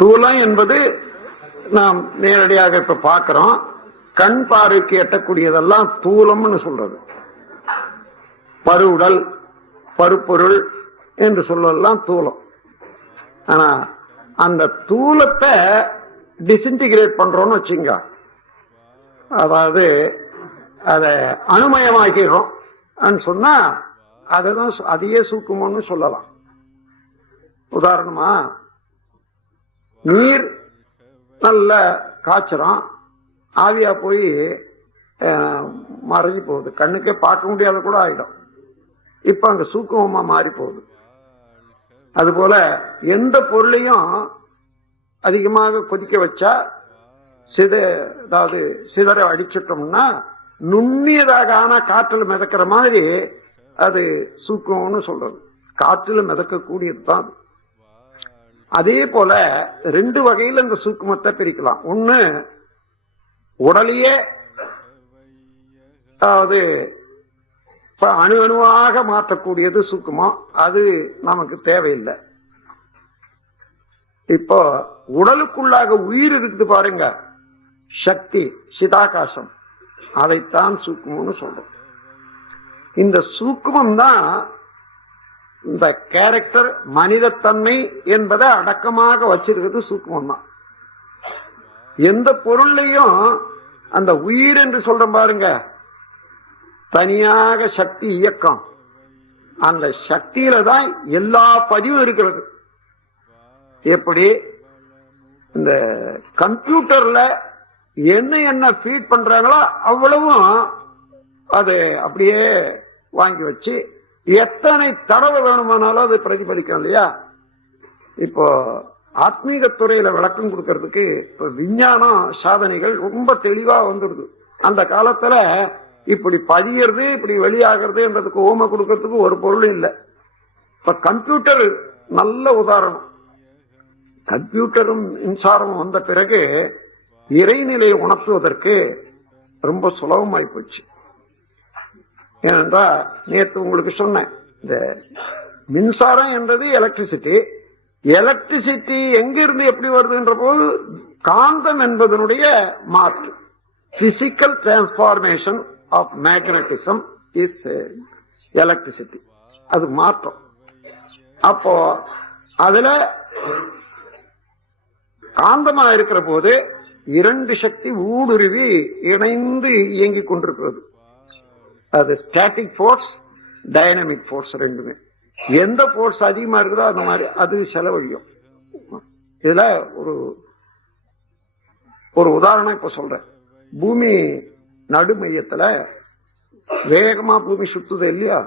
தூலம் என்பது நாம் நேரடியாக இப்ப பார்க்கிறோம். கண் பார்வைக்கு எட்டக்கூடியதெல்லாம் தூலம்னு சொல்றது. பருவுடல், பருப்பொருள் என்று சொல்லலாம் தூலம். ஆனா அந்த தூலத்தை டிஸ்இன்டிகிரேட் பண்றோம்னு வச்சுங்க, அதாவது அதை அணுமயமாக்கிறோம் சொன்னா அதுதான் அதையே சூக்குமோன்னு சொல்லலாம். உதாரணமா, நீர் நல்ல காய்ச்சறோம், ஆவியா போய் மறைஞ்சு போகுது, கண்ணுக்கே பார்க்க முடியாத கூட ஆயிடும். இப்ப அங்க சூக்குமமா மாறி போகுது. அதுபோல எந்த பொருளையும் அதிகமாக கொதிக்க வச்சா சிதற அடிச்சிட்டோம்னா நுண்ணியதாக, ஆனா காற்றுல மிதக்கிற மாதிரி அது சூக்குமம்னு சொல்றது. காற்றுல மிதக்கக்கூடியது தான். அதே போல ரெண்டு வகையில இந்த சூக்குமத்தை பிரிக்கலாம். ஒண்ணு உடலையே, அதாவது அணு அணுவாக மாற்றக்கூடியது சூக்குமம், அது நமக்கு தேவையில்லை. இப்போ உடலுக்குள்ளாக உயிர் இருக்குது பாருங்க, சக்தி, சிதாகாசம், அதைத்தான் சூக்குமம்னு சொல்றோம். இந்த சூக்குமம் தான் இந்த கேரக்டர், மனிதத்தன்மை என்பதை அடக்கமாக வச்சிருக்கிறது சூக்குமம் தான். எந்த பொருளையும் அந்த உயிர் என்று சொல்றோம் பாருங்க, தனியாக சக்தி இயக்கம், அந்த சக்தியில தான் எல்லா பதிவும் இருக்கிறது. எப்படி இந்த கம்ப்யூட்டர்ல என்ன ஃபீட் பண்றாங்களோ அவ்வளவும் அது அப்படியே வாங்கி வச்சு எத்தனை தடவை வேணுமானாலும் அது பிரதிபலிக்கும் இல்லையா? இப்போ ஆத்மீக துறையில விளக்கம் கொடுக்கறதுக்கு இப்ப விஞ்ஞானம் சாதனைகள் ரொம்ப தெளிவா வந்துடுது. அந்த காலத்துல இப்படி பதியறது, இப்படி வெளியாகிறதுன்றதுக்கு ஓமை கொடுக்கறதுக்கு ஒரு பொருள் இல்லை. இப்ப கம்ப்யூட்டர் நல்ல உதாரணம். கம்ப்யூட்டரும் மின்சாரமும் வந்த பிறகு இறைநிலை உணர்த்துவதற்கு ரொம்ப சுலபமாய் போச்சு. ஏனென்றா, நேற்று உங்களுக்கு சொன்னேன், இந்த மின்சாரம் என்றது எலக்ட்ரிசிட்டி. எலக்ட்ரிசிட்டி எங்கிருந்து எப்படி வருதுன்ற போது காந்தம் என்பதனுடைய மாற்று, physical transformation of magnetism is electricity, அது மாற்றம். அப்போ அதுல காந்தமா இருக்கிற போது இரண்டு சக்தி ஊடுருவி இணைந்து இயங்கிக் கொண்டிருக்கிறது. அது ஸ்டாட்டிக் போர்ஸ், டைனமிக் போர்ஸ் ரெண்டுமே. எந்த போர்ஸ் அதிகமா இருக்குதோ அந்த மாதிரி அது செலவழியும். இதுல ஒரு உதாரணம் இப்ப சொல்றேன். பூமி நடுமையத்துல வேகமா பூமி சுத்துது இல்லையா?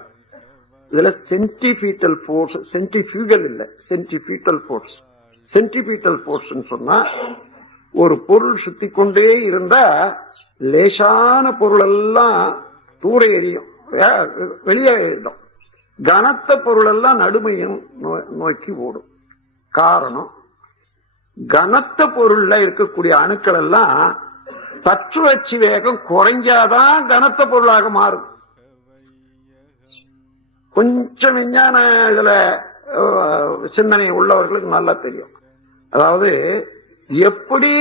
இதுல சென்டிபீட்டல் போர்ஸ், சென்டிபியூகல் இல்ல, சென்டிபீட்டல் போர்ஸ். சென்டிபீட்டல் போர்ஸ் சொன்னா ஒரு பொருள் சுத்தி கொண்டே இருந்தா லேசான பொருள் எல்லாம் தூர எரியும், வெளியேறிடும். கனத்த பொருள் எல்லாம் நடுமையும் நோக்கி ஓடும். காரணம், கனத்த பொருள்ல இருக்கக்கூடிய அணுக்கள் எல்லாம் தற்றுவச்சு வேகம் குறைஞ்சாதான் கனத்த பொருளாக மாறும். கொஞ்சம் விஞ்ஞான இதுல சிந்தனை உள்ளவர்களுக்கு நல்லா தெரியும். அதாவது எப்படி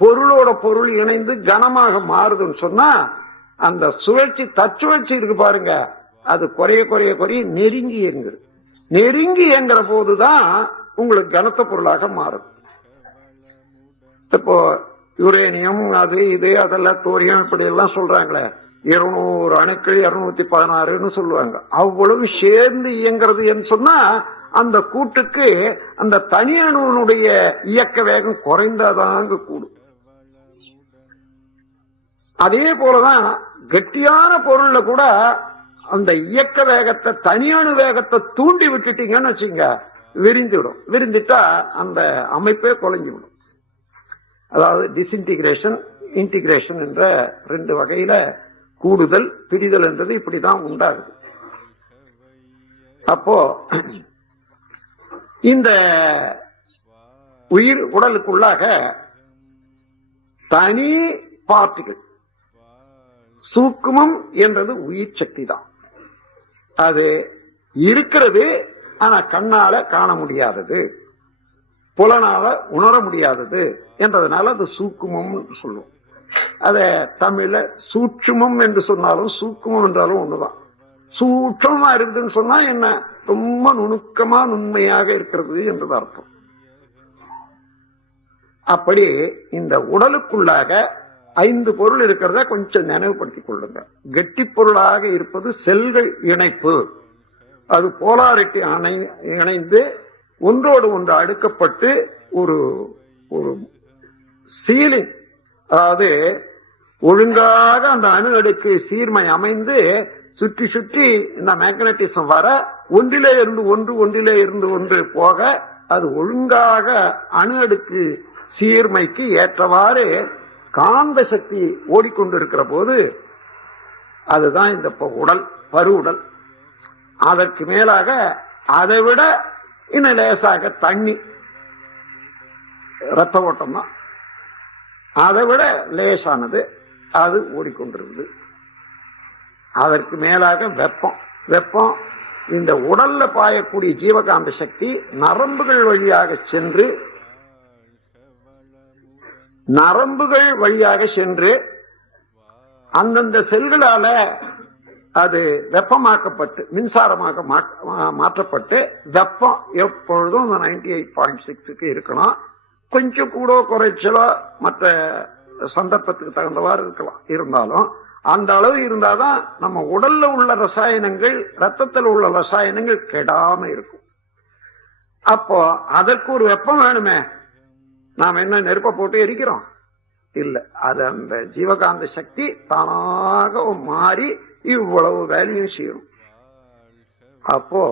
பொருளோட பொருள் இணைந்து கனமாக மாறுதுன்னு சொன்னா, அந்த சுழற்சி, தச்சுழற்சி இருக்கு பாருங்க, அது குறைய குறைய குறைய நெருங்கி இயங்குது. நெருங்கி இயங்குற போதுதான் உங்களுக்கு கனத்த பொருளாக மாறும். இப்போ யுரேனியம், அது இது அதெல்லாம் தோரியம் இப்படி எல்லாம் சொல்றாங்களே, 200 அணுக்கள் 216 சொல்லுவாங்க. அவ்வளவு சேர்ந்து இயங்குறது என்று சொன்னா அந்த கூட்டுக்கு அந்த தனி அணுவனுடைய இயக்க வேகம் குறைந்தாதாங்க கூடும். அதே போலதான் கெட்டியான பொருள்ல கூட அந்த இயக்க வேகத்தை, தனி அணு வேகத்தை தூண்டி விட்டுட்டீங்கன்னு வச்சுங்க, விரிந்துவிடும். விரிந்துட்டா அந்த அமைப்பே குலைஞ்சு விடும். அதாவது டிஸ்இன்டிகிரேஷன், இன்டிகிரேஷன் என்ற ரெண்டு வகையில கூடுதல் பிரிதல் என்றது இப்படிதான் உண்டாகுது. அப்போ இந்த உயிர் உடலுக்குள்ளாக தனி பார்ட்டிகள், சூக்குமம் என்றது உயிர் சக்தி தான். அது இருக்கிறது, ஆனா கண்ணால காண முடியாதது. புலனால உணர முடியாதது என்றதுனால அது சூக்குமம் சொல்லுவோம். அத தமிழ்ல சூட்சுமம் என்று சொன்னாலும் சூக்குமம் என்றாலும் ஒண்ணுதான். சூட்சமா இருக்குதுன்னு சொன்னா என்ன, ரொம்ப நுணுக்கமா நுண்மையாக இருக்கிறது என்றது அர்த்தம். அப்படி இந்த உடலுக்குள்ளாக 5 பொருள் இருக்கிறத கொஞ்சம் நினைவுபடுத்திக் கொள்ளுங்க. கெட்டி பொருளாக இருப்பது செல்கள் இணைப்பு, அது போலாரிட்டி இணைந்து ஒன்றோடு ஒன்று அடுக்கப்பட்டு ஒரு ஒரு சீலிங், அதாவது ஒழுங்காக அந்த அணு அடுக்கு சீர்மை அமைந்து சுற்றி சுற்றி இந்த மேக்னட்டிசம் வர ஒன்றிலே இருந்து ஒன்று போக அது ஒழுங்காக அணு அடுக்கு சீர்மைக்கு ஏற்றவாறு காந்த சக்தி ஓடிக்கொண்டிருக்கிற போது அதுதான் இந்த உடல், பரு உடல். அதற்கு மேலாக அதை விட இன்னும் லேசாக தண்ணி, ரத்த ஓட்டம் தான், அதை விட லேசானது அது ஓடிக்கொண்டிருக்குது. அதற்கு மேலாக வெப்பம் இந்த உடல்ல பாயக்கூடிய ஜீவகாந்த சக்தி நரம்புகள் வழியாக சென்று அந்தந்த செல்களால அது வெப்பமாக்கப்பட்டு மின்சாரமாக மாற்றப்பட்டு வெப்பம் எப்பொழுதும் 98.6 இருக்கணும். கொஞ்சம் கூட குறைச்சலோ மற்ற சந்தர்ப்பத்துக்கு தகுந்தவாறு இருக்கலாம். இருந்தாலும் அந்த அளவு இருந்தாதான் நம்ம உடல்ல உள்ள ரசாயனங்கள், ரத்தத்தில் உள்ள ரசாயனங்கள் கெடாம இருக்கும். அப்போ அதற்கு ஒரு வெப்பம் வேணுமே. நாம் என்ன நெருப்பை போட்டு எரிக்கிறோம்? இல்ல, அது அந்த ஜீவகாந்த சக்தி தானாக மாறி இவ்வளவு வேலையும் செய்யணும். அப்போ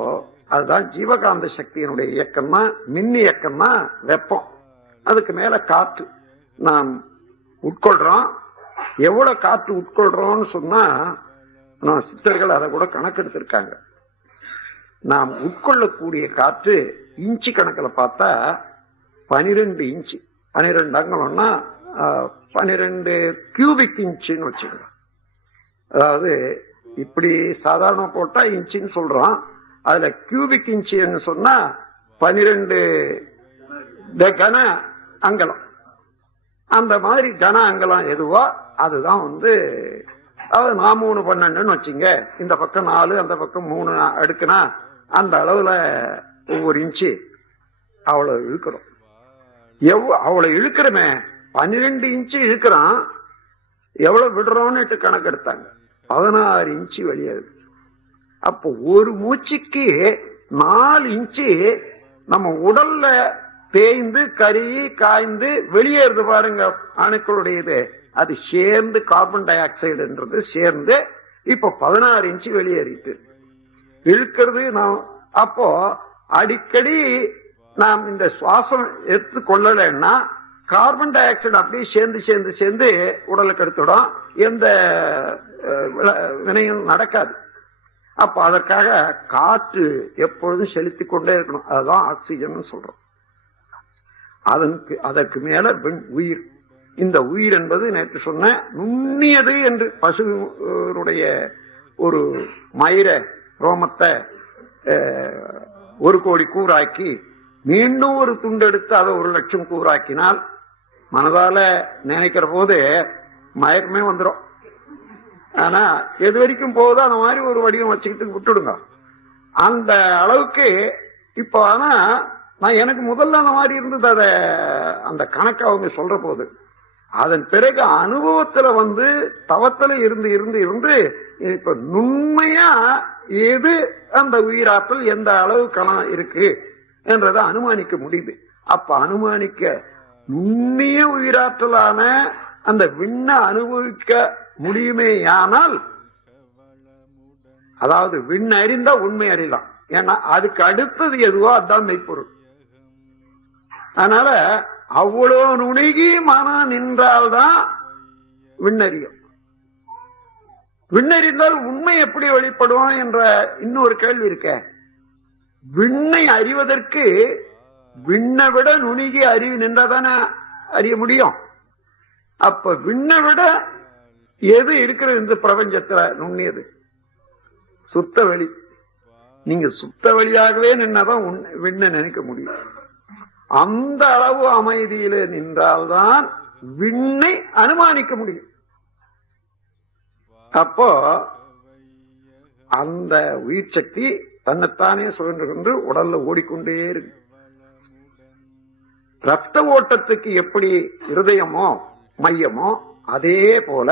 அதுதான் ஜீவகாந்த சக்தியினுடைய இயக்கம் தான், மின் இயக்கம் தான் வெப்பம். அதுக்கு மேல காற்று நாம் உட்கொள்றோம். எவ்வளவு காற்று உட்கொள்றோம்னு சொன்னா நம்ம சித்தர்கள் அதை கூட கணக்கெடுத்திருக்காங்க. நாம் உட்கொள்ளக்கூடிய காற்று இன்ச்சு கணக்கில் பார்த்தா 12 இன்ச்சு, 12 அங்கலம்னா 12 கியூபிக் இன்ச்சுன்னு வச்சுக்கலாம். அதாவது இப்படி சாதாரண போட்டா இன்ச்சுன்னு சொல்றோம், அதுல கியூபிக் இன்ச்சுன்னு சொன்னா 12 கன அங்கலம். அந்த மாதிரி கன அங்கலம் எதுவோ அதுதான் அதாவது 4×3=12 வச்சுங்க. இந்த பக்கம் 4, அந்த பக்கம் 3 அடுக்குனா அந்த அளவுல ஒவ்வொரு இன்ச்சு அவ்வளவு இழுக்கிறோம். அவ்வளவு இழுக்கிறமே, 12 இன்ச்சு இழுக்கிறான். எவ்வளவு விடுறோம்னு கணக்கெடுத்தாங்க, 16 இன்ச்சு வெளியாகுது. அப்போ ஒரு மூச்சுக்கு 4 இன்ச்சு நம்ம உடல்ல தேய்ந்து கருகி காய்ந்து வெளியேறுது பாருங்க அணுக்களுடையது. அது சேர்ந்து கார்பன் டை ஆக்சைடுன்றது சேர்ந்து இப்ப 16 இன்ச்சு வெளியேறிட்டு இழுக்கிறது. அப்போ அடிக்கடி நாம் இந்த சுவாசம் எடுத்துக்கொள்ளலைன்னா கார்பன் டை ஆக்சைடு அப்படியே சேர்ந்து உடலுக்கு எடுத்துடும், எந்த வினையும் நடக்காது. அப்ப அதற்காக காற்று எப்பொழுதும் செலுத்தி கொண்டே இருக்கணும். அதுதான் ஆக்சிஜன் சொல்றோம். அதற்கு மேல உயிர். இந்த உயிர் என்பது நேற்று சொன்ன நுண்ணியது என்று பசுடைய ஒரு மயிர ரோமத்தை 1 கோடி கூறாக்கி மீண்டும் ஒரு துண்டெடுத்து அதை 1,00,000 கூறாக்கினால் மனதால நினைக்கிற போது மயக்கமே வந்துடும். ஆனா எது வரைக்கும் போகுதோ அந்த மாதிரி ஒரு வடிவம் வச்சுக்கிட்டு விட்டுடுங்க. அந்த அளவுக்கு இப்போ ஆனா நான் எனக்கு முதல்ல அந்த மாதிரி இருந்தது. அதை அந்த கணக்கு அவங்க சொல்ற போது அதன் பிறகு அனுபவத்துல தவத்துல இருந்து இப்ப நுண்மையா எது அந்த உயிராற்றல் எந்த அளவு கணம் இருக்கு என்றதை அனுமானிக்க முடியுது. அப்ப அனுமானிக்க நுண்ணிய உயிராற்றலான அந்த விண்ண அனுபவிக்க முடியுமேயானால், அதாவது விண் அறிந்தா உண்மை அறியலாம். ஏன்னா அதுக்கு அடுத்தது எதுவோ அதுதான் மெய்ப்பொருள். அதனால அவ்வளவு நுணுகி மனம் நின்றால்தான் விண்ணறியும். விண்ணறிந்தால் உண்மை எப்படி வெளிப்படும் என்ற இன்னொரு கேள்வி இருக்க. விண்ணை அறிவதற்கு விண்ணை விட நுணுகி அறிவு நின்றாதானே அறிய முடியும். அப்ப விண்ணை விட எது இருக்கிறது இந்த பிரபஞ்சத்துல நுண்ணியது? சுத்த வெளி. நீங்க சுத்த வெளியாகவே நின்னாதான் விண்ணை நினைக்க முடியும். அந்த அளவு அமைதியிலே நின்றால்தான் விண்ணை அனுமானிக்க முடியும். அப்போ அந்த உயிர் சக்தி தன்னைத்தானே சுழன்று கொண்டு உடல்ல ஓடிக்கொண்டே இருக்கு. ரத்த ஓட்டத்துக்கு எப்படி இருதயமோ மையமோ அதே போல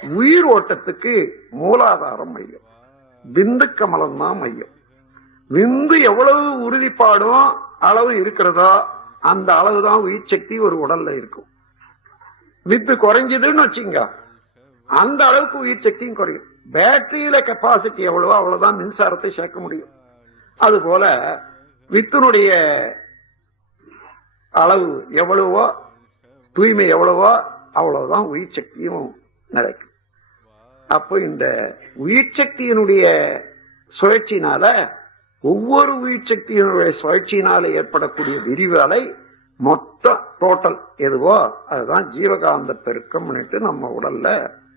உயிர் ஓட்டத்துக்கு மூலாதாரம் மையம், விந்து கமலம் தான் மையம். விந்து எவ்வளவு உறுதிப்பாடும் அளவு இருக்கிறதோ அந்த அளவுதான் உயிர் சக்தி ஒரு உடல்ல இருக்கும். வித்து குறைஞ்சதுன்னு வச்சுங்க, அந்த அளவுக்கு உயிர் சக்தியும் குறையும். பேட்டரியில கெப்பாசிட்டி எவ்வளவோ அவ்வளவுதான் மின்சாரத்தை சேர்க்க முடியும். அது போல வித்தினுடைய அளவு எவ்வளவோ, தூய்மை எவ்வளவோ அவ்வளவுதான் உயிர் சக்தியும் நிறைக்கும். அப்போ இந்த உயிர் சக்தியினுடைய சுழற்சியினால, ஒவ்வொரு உயிர் சக்தியினுடைய சுழற்சியினால ஏற்படக்கூடிய விரிவலை மொத்த டோட்டல் எதுவோ அதுதான் ஜீவகாந்த பெருக்கம் நம்ம உடல்ல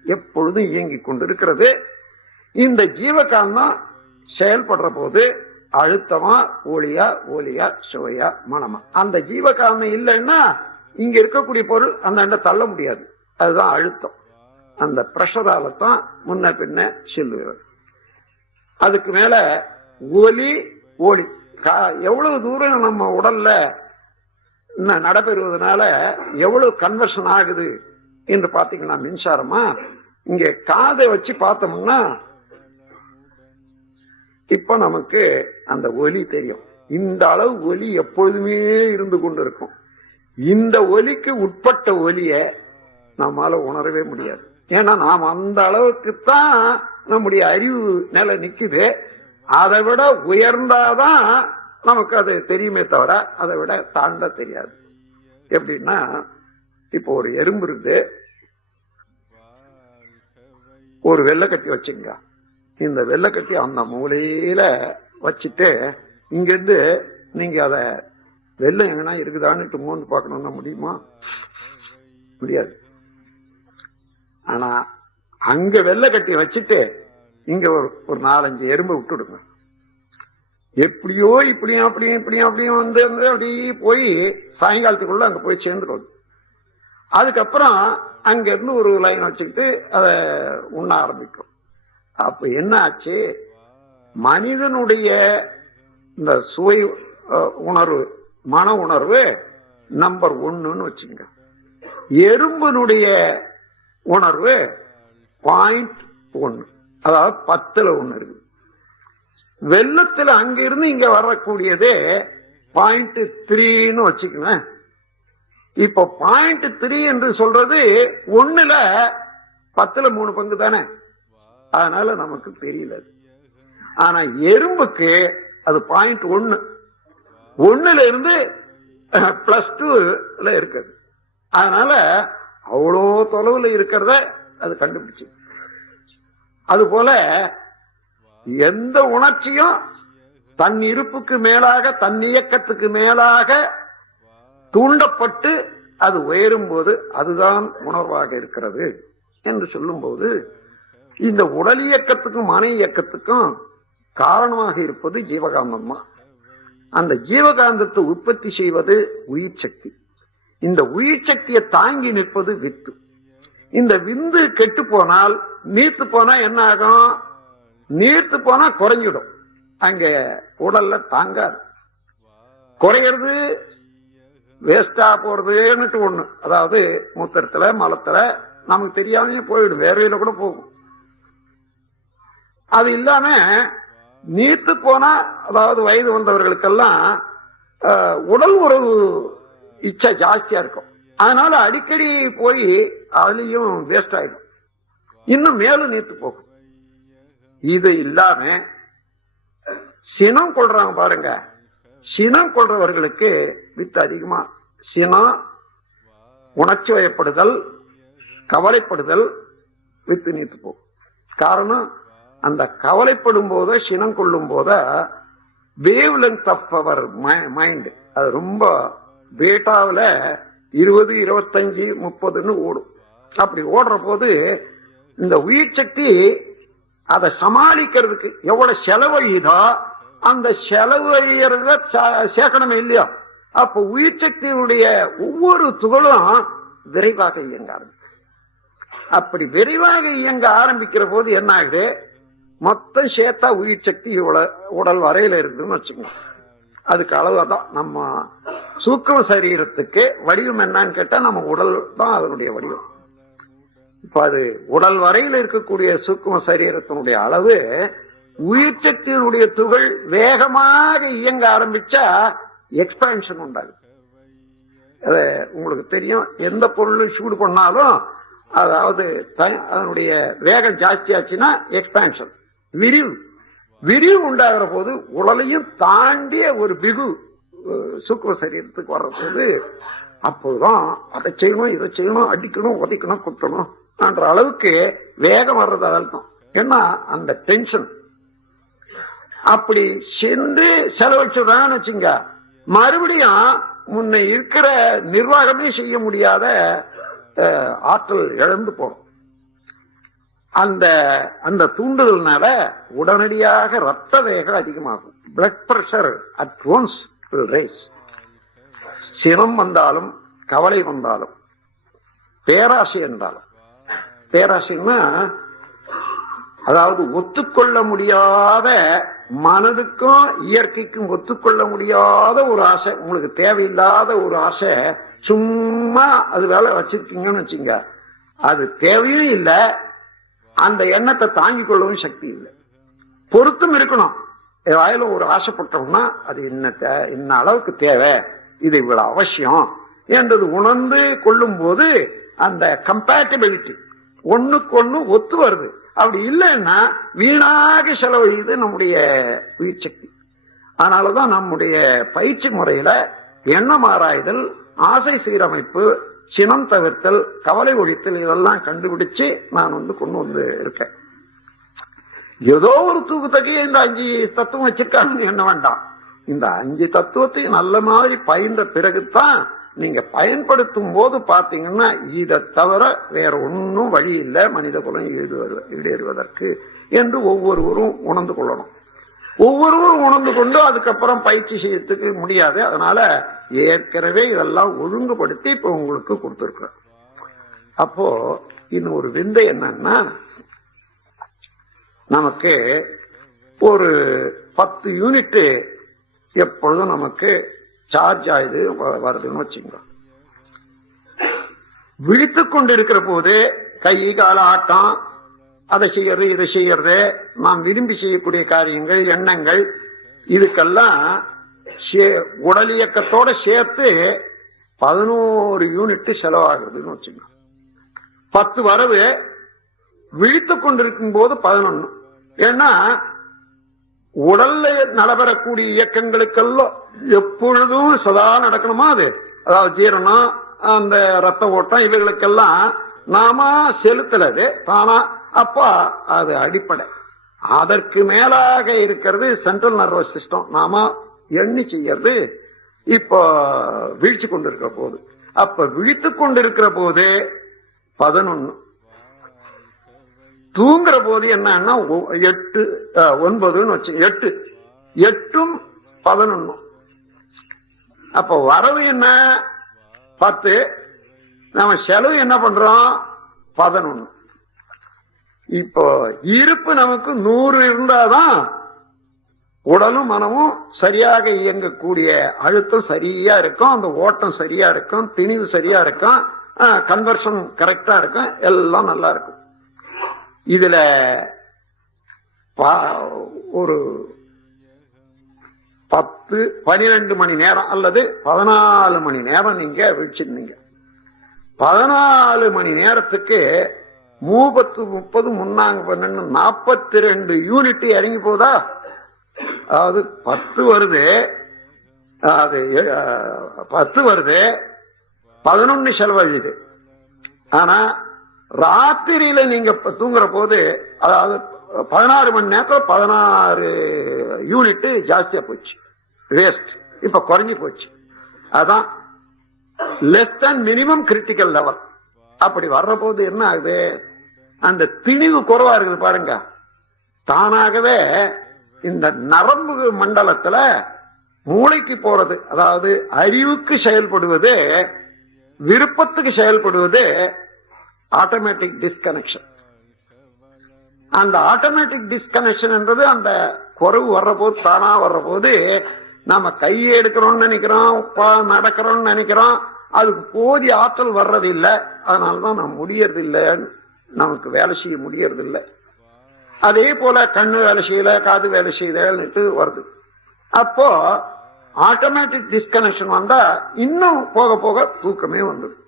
எப்பொழுதும் இயங்கி கொண்டிருக்கிறது. இந்த ஜீவகாந்தம் செயல்படுற போது அழுத்தமா ஒளியா ஒலியா சுவையா மனமா, அந்த ஜீவகாந்தம் இல்லைன்னா இங்க இருக்கக்கூடிய பொருள் அந்த தள்ள முடியாது. அதுதான் அழுத்தம். அந்த பிரஷரால தான் முன்ன பின்ன செல்லுகிறது. அதுக்கு மேல ஒலி ஒளி எவ்வளவு தூரம் நம்ம உடல்ல நடைபெறுவதனால எவ்வளவு கன்வர்ஷன் ஆகுது என்று பாத்தீங்கன்னா, மின்சாரமா இங்க காதை வச்சு பார்த்தோம்னா இப்ப நமக்கு அந்த ஒலி தெரியும். இந்த அளவு ஒலி எப்பொழுதுமே இருந்து கொண்டிருக்கும். இந்த ஒலிக்கு உட்பட்ட ஒலிய நம்மால உணரவே முடியாது. ஏன்னா நாம் அந்த அளவுக்குத்தான் நம்முடைய அறிவு நிலை நிக்குது. அதை விட உயர்ந்தாதான் நமக்கு அது தெரியுமே தவிர அதை விட தாண்ட தெரியாது. எப்படின்னா, இப்போ ஒரு எறும்பு இருக்கு, ஒரு வெள்ளைக்கட்டி வச்சுங்க. இந்த வெள்ளைக்கட்டி அந்த மூலையில வச்சுட்டு இங்கிருந்து நீங்க அத வெள்ளம் எங்கன்னா இருக்குதான்னு மோந்து பார்க்கணும்னா முடியுமா? முடியாது. ஆனா அங்க வெள்ளைக்கட்டி வச்சுட்டு இங்க ஒரு 4-5 எறும்பு விட்டுடுங்க. எப்படியோ இப்படியும் அப்படியும் இப்படியும் அப்படியும் வந்து அப்படியே போய் சாயங்காலத்துக்குள்ள அங்க போய் சேர்ந்துடும். அதுக்கப்புறம் அங்க இருந்து ஒரு லைன் வச்சுக்கிட்டு அதை உண்ண ஆரம்பிக்கும். அப்ப என்ன ஆச்சு, மனிதனுடைய இந்த சுவை உணர்வு, மன உணர்வு நம்பர் 1ன்னு வச்சுங்க. எறும்பினுடைய உணர்வு 0.1, அதாவது 10ல் 1 இருக்கு. வெள்ளத்துல அங்கிருந்து இங்க வரக்கூடியது 0.3ன்னு வச்சுக்கணும். இப்ப 0.3 என்று சொல்றது 1ல 10ல் 3 பங்கு தானே, அதனால நமக்கு தெரியல. ஆனா எறும்புக்கு அது 0.1, 1ல இருந்து +2ல இருக்குது. அதனால அவ்வளோ தொலைவுல இருக்கிறத அது கண்டுபிடிச்சு. அது போல எந்த உணர்ச்சியும் தன் இருப்புக்கு மேலாக, தன் இயக்கத்துக்கு மேலாக தூண்டப்பட்டு அது உயரும் போது அதுதான் உணர்வாக இருக்கிறது என்று சொல்லும் போது, இந்த உடல் இயக்கத்துக்கும் மன இயக்கத்துக்கும் காரணமாக இருப்பது ஜீவகாந்தம் தான். அந்த ஜீவகாந்தத்தை உற்பத்தி செய்வது உயிர் சக்தி. இந்த உயிர் சக்தியை தாங்கி நிற்பது வித்து. இந்த விந்து கெட்டு போனால், நீர்த்து போனா என்ன ஆகும்? நீர்த்து போனா குறைஞ்சிடும். அங்க உடல்ல தாங்காது. குறைகிறது வேஸ்டா போறதுன்னு ஒண்ணு, அதாவது மூத்திரத்துல மலத்துல நமக்கு தெரியாமயே போயிடும், வேர்வையில கூட போகும். அது இல்லாம நீர்த்து போனா, அதாவது வயது வந்தவர்களுக்கெல்லாம் உடல் உறவு இச்சை ஜாஸ்தியா இருக்கும். அதனால அடிக்கடி போய் அதுலயும் வேஸ்ட் ஆயிடும், இன்னும் மேலும் நீர்த்து போகும். இது இல்லாம சினம் கொள்றாங்க பாருங்க. சினம் கொள்றவர்களுக்கு வித்து அதிகமா, சினம், உணர்ச்சி வயப்படுதல், கவலைப்படுதல், வித்து நீர்த்து போகும். காரணம், அந்த கவலைப்படும் போத, சினம் கொள்ளும் போத வேவ் லெங்த் ஆஃப் அவர் மைண்ட் அது ரொம்ப பேட்டாவில 20, 25, 30ன்னு ஓடும். அப்படி ஓடுற போது இந்த உயிர் சக்தி அதை சமாளிக்கிறதுக்கு எவ்வளவு செலவழியுதோ அந்த செலவழியறத சேர்க்கணுமே இல்லையோ, அப்ப உயிர் சக்தியினுடைய ஒவ்வொரு துகளும் விரைவாக இயங்க ஆரம்பிக்கும். அப்படி விரைவாக இயங்க ஆரம்பிக்கிற போது என்ன ஆகுது, மொத்தம் சேர்த்தா உயிர் சக்தி உடல் வரையில இருக்குன்னு வச்சுக்கோங்க. அதுக்கு அளவுதான் நம்ம சூக்ஷ்ம சரீரத்துக்கு வடிவம் என்னன்னு கேட்டா நம்ம உடல் தான் அதனுடைய வடிவம். இப்ப அது உடல் வரையில் இருக்கக்கூடிய சூக்ஷ்ம சரீரத்தினுடைய அளவு உயிர் சக்தியினுடைய துகள் வேகமாக இயங்க ஆரம்பிச்சா எக்ஸ்பான்ஷன் உண்டாகும். அத உங்களுக்கு தெரியும், எந்த பொருளும் சூடு பண்ணாலும் அதாவது அதனுடைய வேகம் ஜாஸ்தி ஆச்சுன்னா எக்ஸ்பான்ஷன், விரிவு உண்டாகிற போது உடலையும் தாண்டிய ஒரு பிகு சூக்ஷ்ம சரீரத்துக்கு வர்ற போது அப்போதுதான் அதை செய்யணும் இதை செய்யணும் அடிக்கணும் உதைக்கணும் குத்தணும் என்ற அளவுக்கு வேகம் வர்றது அர்த்தம். ஏன்னா அந்த டென்ஷன் அப்படி சென்று செலவழிச்சுடான்னு வச்சுங்க, மறுபடியும் முன்ன இருக்கிற நிர்வாகமே செய்ய முடியாத ஆற்றல் இழந்து போறோம். அந்த தூண்டுதல்னால உடனடியாக ரத்த வேகம் அதிகமாகும். Blood pressure at once will rise. சினம் வந்தாலும் கவலை வந்தாலும் பேராசை என்றாலும், பேராசைன்னா அதாவது ஒத்துக்கொள்ள முடியாத, மனதுக்கும் இயற்கைக்கும் ஒத்துக்கொள்ள முடியாத ஒரு ஆசை, உங்களுக்கு தேவையில்லாத ஒரு ஆசை, சும்மா அது வேலை வச்சிருக்கீங்கன்னு வச்சுங்க, அது தேவையும் இல்லை, அந்த எண்ணத்தை தாங்கிக் கொள்ளவும் சக்தி இல்லை. பொருத்தம் இருக்கணும். ஏதாயாலும் ஒரு ஆசைப்பட்டோம்னா அது இன்ன அளவுக்கு தேவை, இது இவ்வளவு அவசியம் என்றது உணர்ந்து கொள்ளும் போது அந்த கம்பேட்டபிலிட்டி ஒண்ணுக்கு ஒண்ணு ஒத்து வருது. அப்படி இல்லைன்னா வீணாக செலவழியுது நம்முடைய உயிர் சக்தி. அதனாலதான் நம்முடைய பயிற்சி முறையில எண்ணம் ஆராய்தல், ஆசை சீரமைப்பு, சினம் தவிர்த்தல், கவலை ஒழித்தல் இதெல்லாம் கண்டுபிடிச்சு நான் கொண்டு வந்து இருக்கேன். ஏதோ ஒரு தூக்கத்தகைய இந்த 5 தத்துவம் வச்சிருக்காங்கன்னு என்ன வேண்டாம். இந்த 5 தத்துவத்தை நல்ல மாதிரி பயின்ற பிறகுதான் நீங்க பயன்படுத்தும் போது பாத்தீங்கன்னா இதை தவிர வேற ஒன்னும் வழி இல்லை மனித குலம் ஈடேறுவதற்கு என்று ஒவ்வொருவரும் உணர்ந்து கொள்ளணும். ஒவ்வொருவரும் உணர்ந்து கொண்டு அதுக்கப்புறம் பயிற்சி செய்யறதுக்கு முடியாது. அதனால ஏற்கனவே இதெல்லாம் ஒழுங்குபடுத்தி இப்ப உங்களுக்கு கொடுத்திருக்கிறேன். அப்போ இன்னும் ஒரு விந்தை என்னன்னா, நமக்கு ஒரு 10 யூனிட் எப்பொழுதும் நமக்கு சார்ஜ் ஆயுது வருதுன்னு வச்சுங்க. விழித்து கொண்டிருக்கிற போது கை கால ஆட்டம், அதை செய்யறது இதை செய்யறது, நாம் விரும்பி செய்யக்கூடிய காரியங்கள், எண்ணங்கள், இதுக்கெல்லாம் உடல் இயக்கத்தோட சேர்த்து 11 யூனிட் செலவாகுதுன்னு வச்சுங்க. 10 வரவு, விழித்து கொண்டிருக்கும் போது 11. ஏன்னா உடல்ல நடைபெறக்கூடிய இயக்கங்களுக்கெல்லாம் எப்பொழுதும் சதா நடக்கணுமா அது, அதாவது ஜீரணம், அந்த ரத்த ஓட்டம், இவைகளுக்கெல்லாம் நாம செலுத்துறது தானா. அப்ப அது அடிப்படை. அதற்கு மேலாக இருக்கிறது சென்ட்ரல் நர்வஸ் சிஸ்டம், நாம எண்ணி செய்யறது. இப்போ வீழ்ச்சி கொண்டிருக்கிற போது, அப்ப விழித்து கொண்டிருக்கிற போது 11, தூங்குற போது என்னன்னா 8 9ன்னு வச்சு 8 8ம் 11. அப்ப வரவு என்ன 10, நம்ம செலவு என்ன பண்றோம் 11. இப்போ இருப்பு நமக்கு 100 இருந்தாதான் உடலும் மனமும் சரியாக இயங்கக்கூடிய அழுத்தம் சரியா இருக்கும், அந்த ஓட்டம் சரியா இருக்கும், திணிவு சரியா இருக்கும், கன்வர்ஷன் கரெக்டா இருக்கும், எல்லாம் நல்லா இருக்கும். இதுல ஒரு 10 12 மணி நேரம் அல்லது 14 மணி நேரம் நீங்க வச்சிருந்தீங்க. 14 மணி நேரத்துக்கு 30 30 முன்னாங்க 12 42 யூனிட் இறங்கி போதா. அதாவது 10 வருது, அது 10 வருது, 11 செலவழியுது. ஆனா ராத்திரியில நீங்க தூங்குற போது, அதாவது 16 மணி நேரத்துல 16 யூனிட் ஜாஸ்தியா போச்சு, வேஸ்ட். இப்ப குறைஞ்சி போச்சு. அதான் less than minimum critical level. அப்படி வர்ற போது என்ன ஆகுது, அந்த திணிவு குறைவா இருக்குது பாருங்க. தானாகவே இந்த நரம்பு மண்டலத்துல மூளைக்கு போறது, அதாவது அறிவுக்கு செயல்படுவது, விருப்பத்துக்கு செயல்படுவது ஆட்டோமேட்டிக் டிஸ்கனெக்ஷன். அந்த ஆட்டோமேட்டிக் டிஸ்கனெக்ஷன் என்றது அந்த குறைவு வர்ற போது, தானா வர்ற போது நம்ம கையை எடுக்கிறோம்னு நினைக்கிறோம், நடக்கிறோம்னு நினைக்கிறோம், அதுக்கு போதிய ஆற்றல் வர்றது இல்லை. அதனாலதான் நம்ம முடியறது இல்லை, நமக்கு வேலை செய்ய முடியறது இல்லை. அதே போல கண்ணு வேலை செய்யல, காது வேலை செய்யலன்னுட்டு வருது. அப்போ ஆட்டோமேட்டிக் டிஸ்கனெக்ஷன் வந்தா இன்னும் போக போக தூக்கமே வந்துடும்.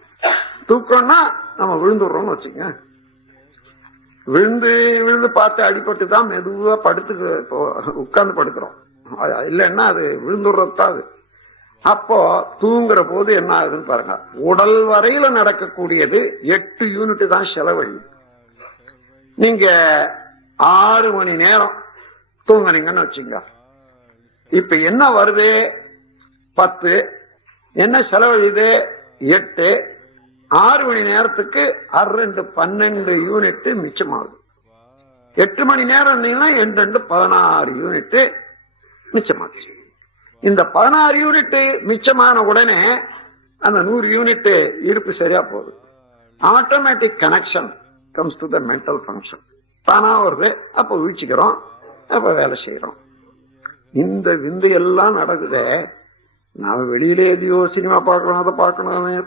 தூக்கம்னா நம்ம விழுந்துடுறோம்னு வச்சுங்க, விழுந்து விழுந்து பார்த்து அடிபட்டு தான் மெதுவா படுத்து உட்கார்ந்து படுக்கிறோம். இல்லைன்னா அது விழுந்துடுறதுதான் அது. அப்போ தூங்குற போது என்ன ஆகுதுன்னு பாருங்க, உடல் வரையில நடக்கக்கூடியது 8 யூனிட் தான் செலவழியுது. நீங்க 6 மணி நேரம் தூங்குனீங்கன்னு வச்சுங்க, இப்ப என்ன வருது 10, என்ன செலவழியுது 8, 6 மணி நேரத்துக்கு 12 யூனிட் மிச்சமாகுது. 8 மணி நேரம் இருந்தீங்கன்னா 2 16 யூனிட் மிச்சமாச்சு. இந்த 16 யூனிட் மிச்சமான உடனே அந்த 100 யூனிட் இருப்பு சரியா போகுது. Automatic connection comes to the mental function. தானா வருது, அப்ப வீழ்ச்சிக்கிறோம், அப்ப வேலை செய்யறோம். இந்த விந்து எல்லாம் நடக்குது. நாம வெளியில எதையோ சினிமா பார்க்கணும், அதை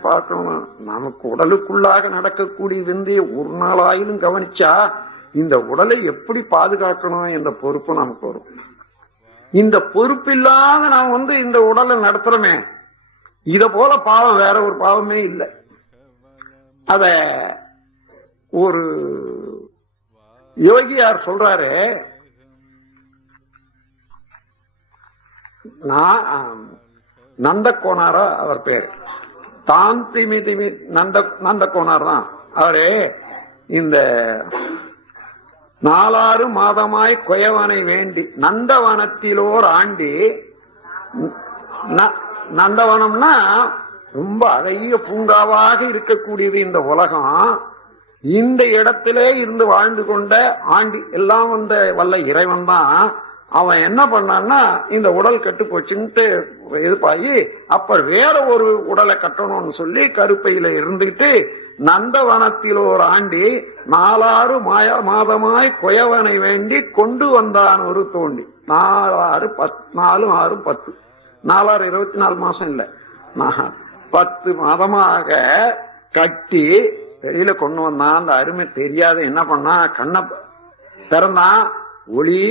பார்க்கணும், நமக்கு உடலுக்குள்ளாக நடக்கக்கூடிய விந்தைய ஒரு நாளாயிலும் கவனிச்சா இந்த உடலை எப்படி பாதுகாக்கணும் என்ற பொறுப்பு நமக்கு வரும். இந்த பொறுப்பு இல்லாத நாம் இந்த உடலை நடத்துறோமே, இத போல பாவம் வேற ஒரு பாவமே இல்லை. அத ஒரு யோகியார் சொல்றாரு, நான் நந்தகோனாரா அவர் பேர், தாந்திமிதிமி நந்தகோனார் தான் அவரு. இந்த 4 மாதமாய் கொயவனை வேண்டி நந்தவனத்திலோர் ஆண்டி, நந்தவனம்னா ரொம்ப அழகிய பூங்காவாக இருக்கக்கூடியது இந்த உலகம். இந்த இடத்திலே இருந்து வாழ்ந்து கொண்ட ஆண்டி எல்லாம் வந்த வல்ல இறைவன் தான். அவன் என்ன பண்ணான்னா இந்த உடல் கெட்டு போச்சுன்ட்டு எதிர்ப்பாயி அப்புறம் வேற ஒரு உடலை கட்டணும்னு சொல்லி கருப்பையில இருந்துகிட்டு நந்தவனத்தில் ஒரு ஆண்டி 4 மாதமாய் கொயவனை வேண்டி கொண்டு வந்தான் ஒரு தோண்டி. 4 6 10 4 24 மாசம் இல்ல, 10 மாதமாக கட்டி வெளியில கொண்டு வந்தான். அந்த அருமை தெரியாத என்ன பண்ணா, கண்ணை திறந்தான், ஒளி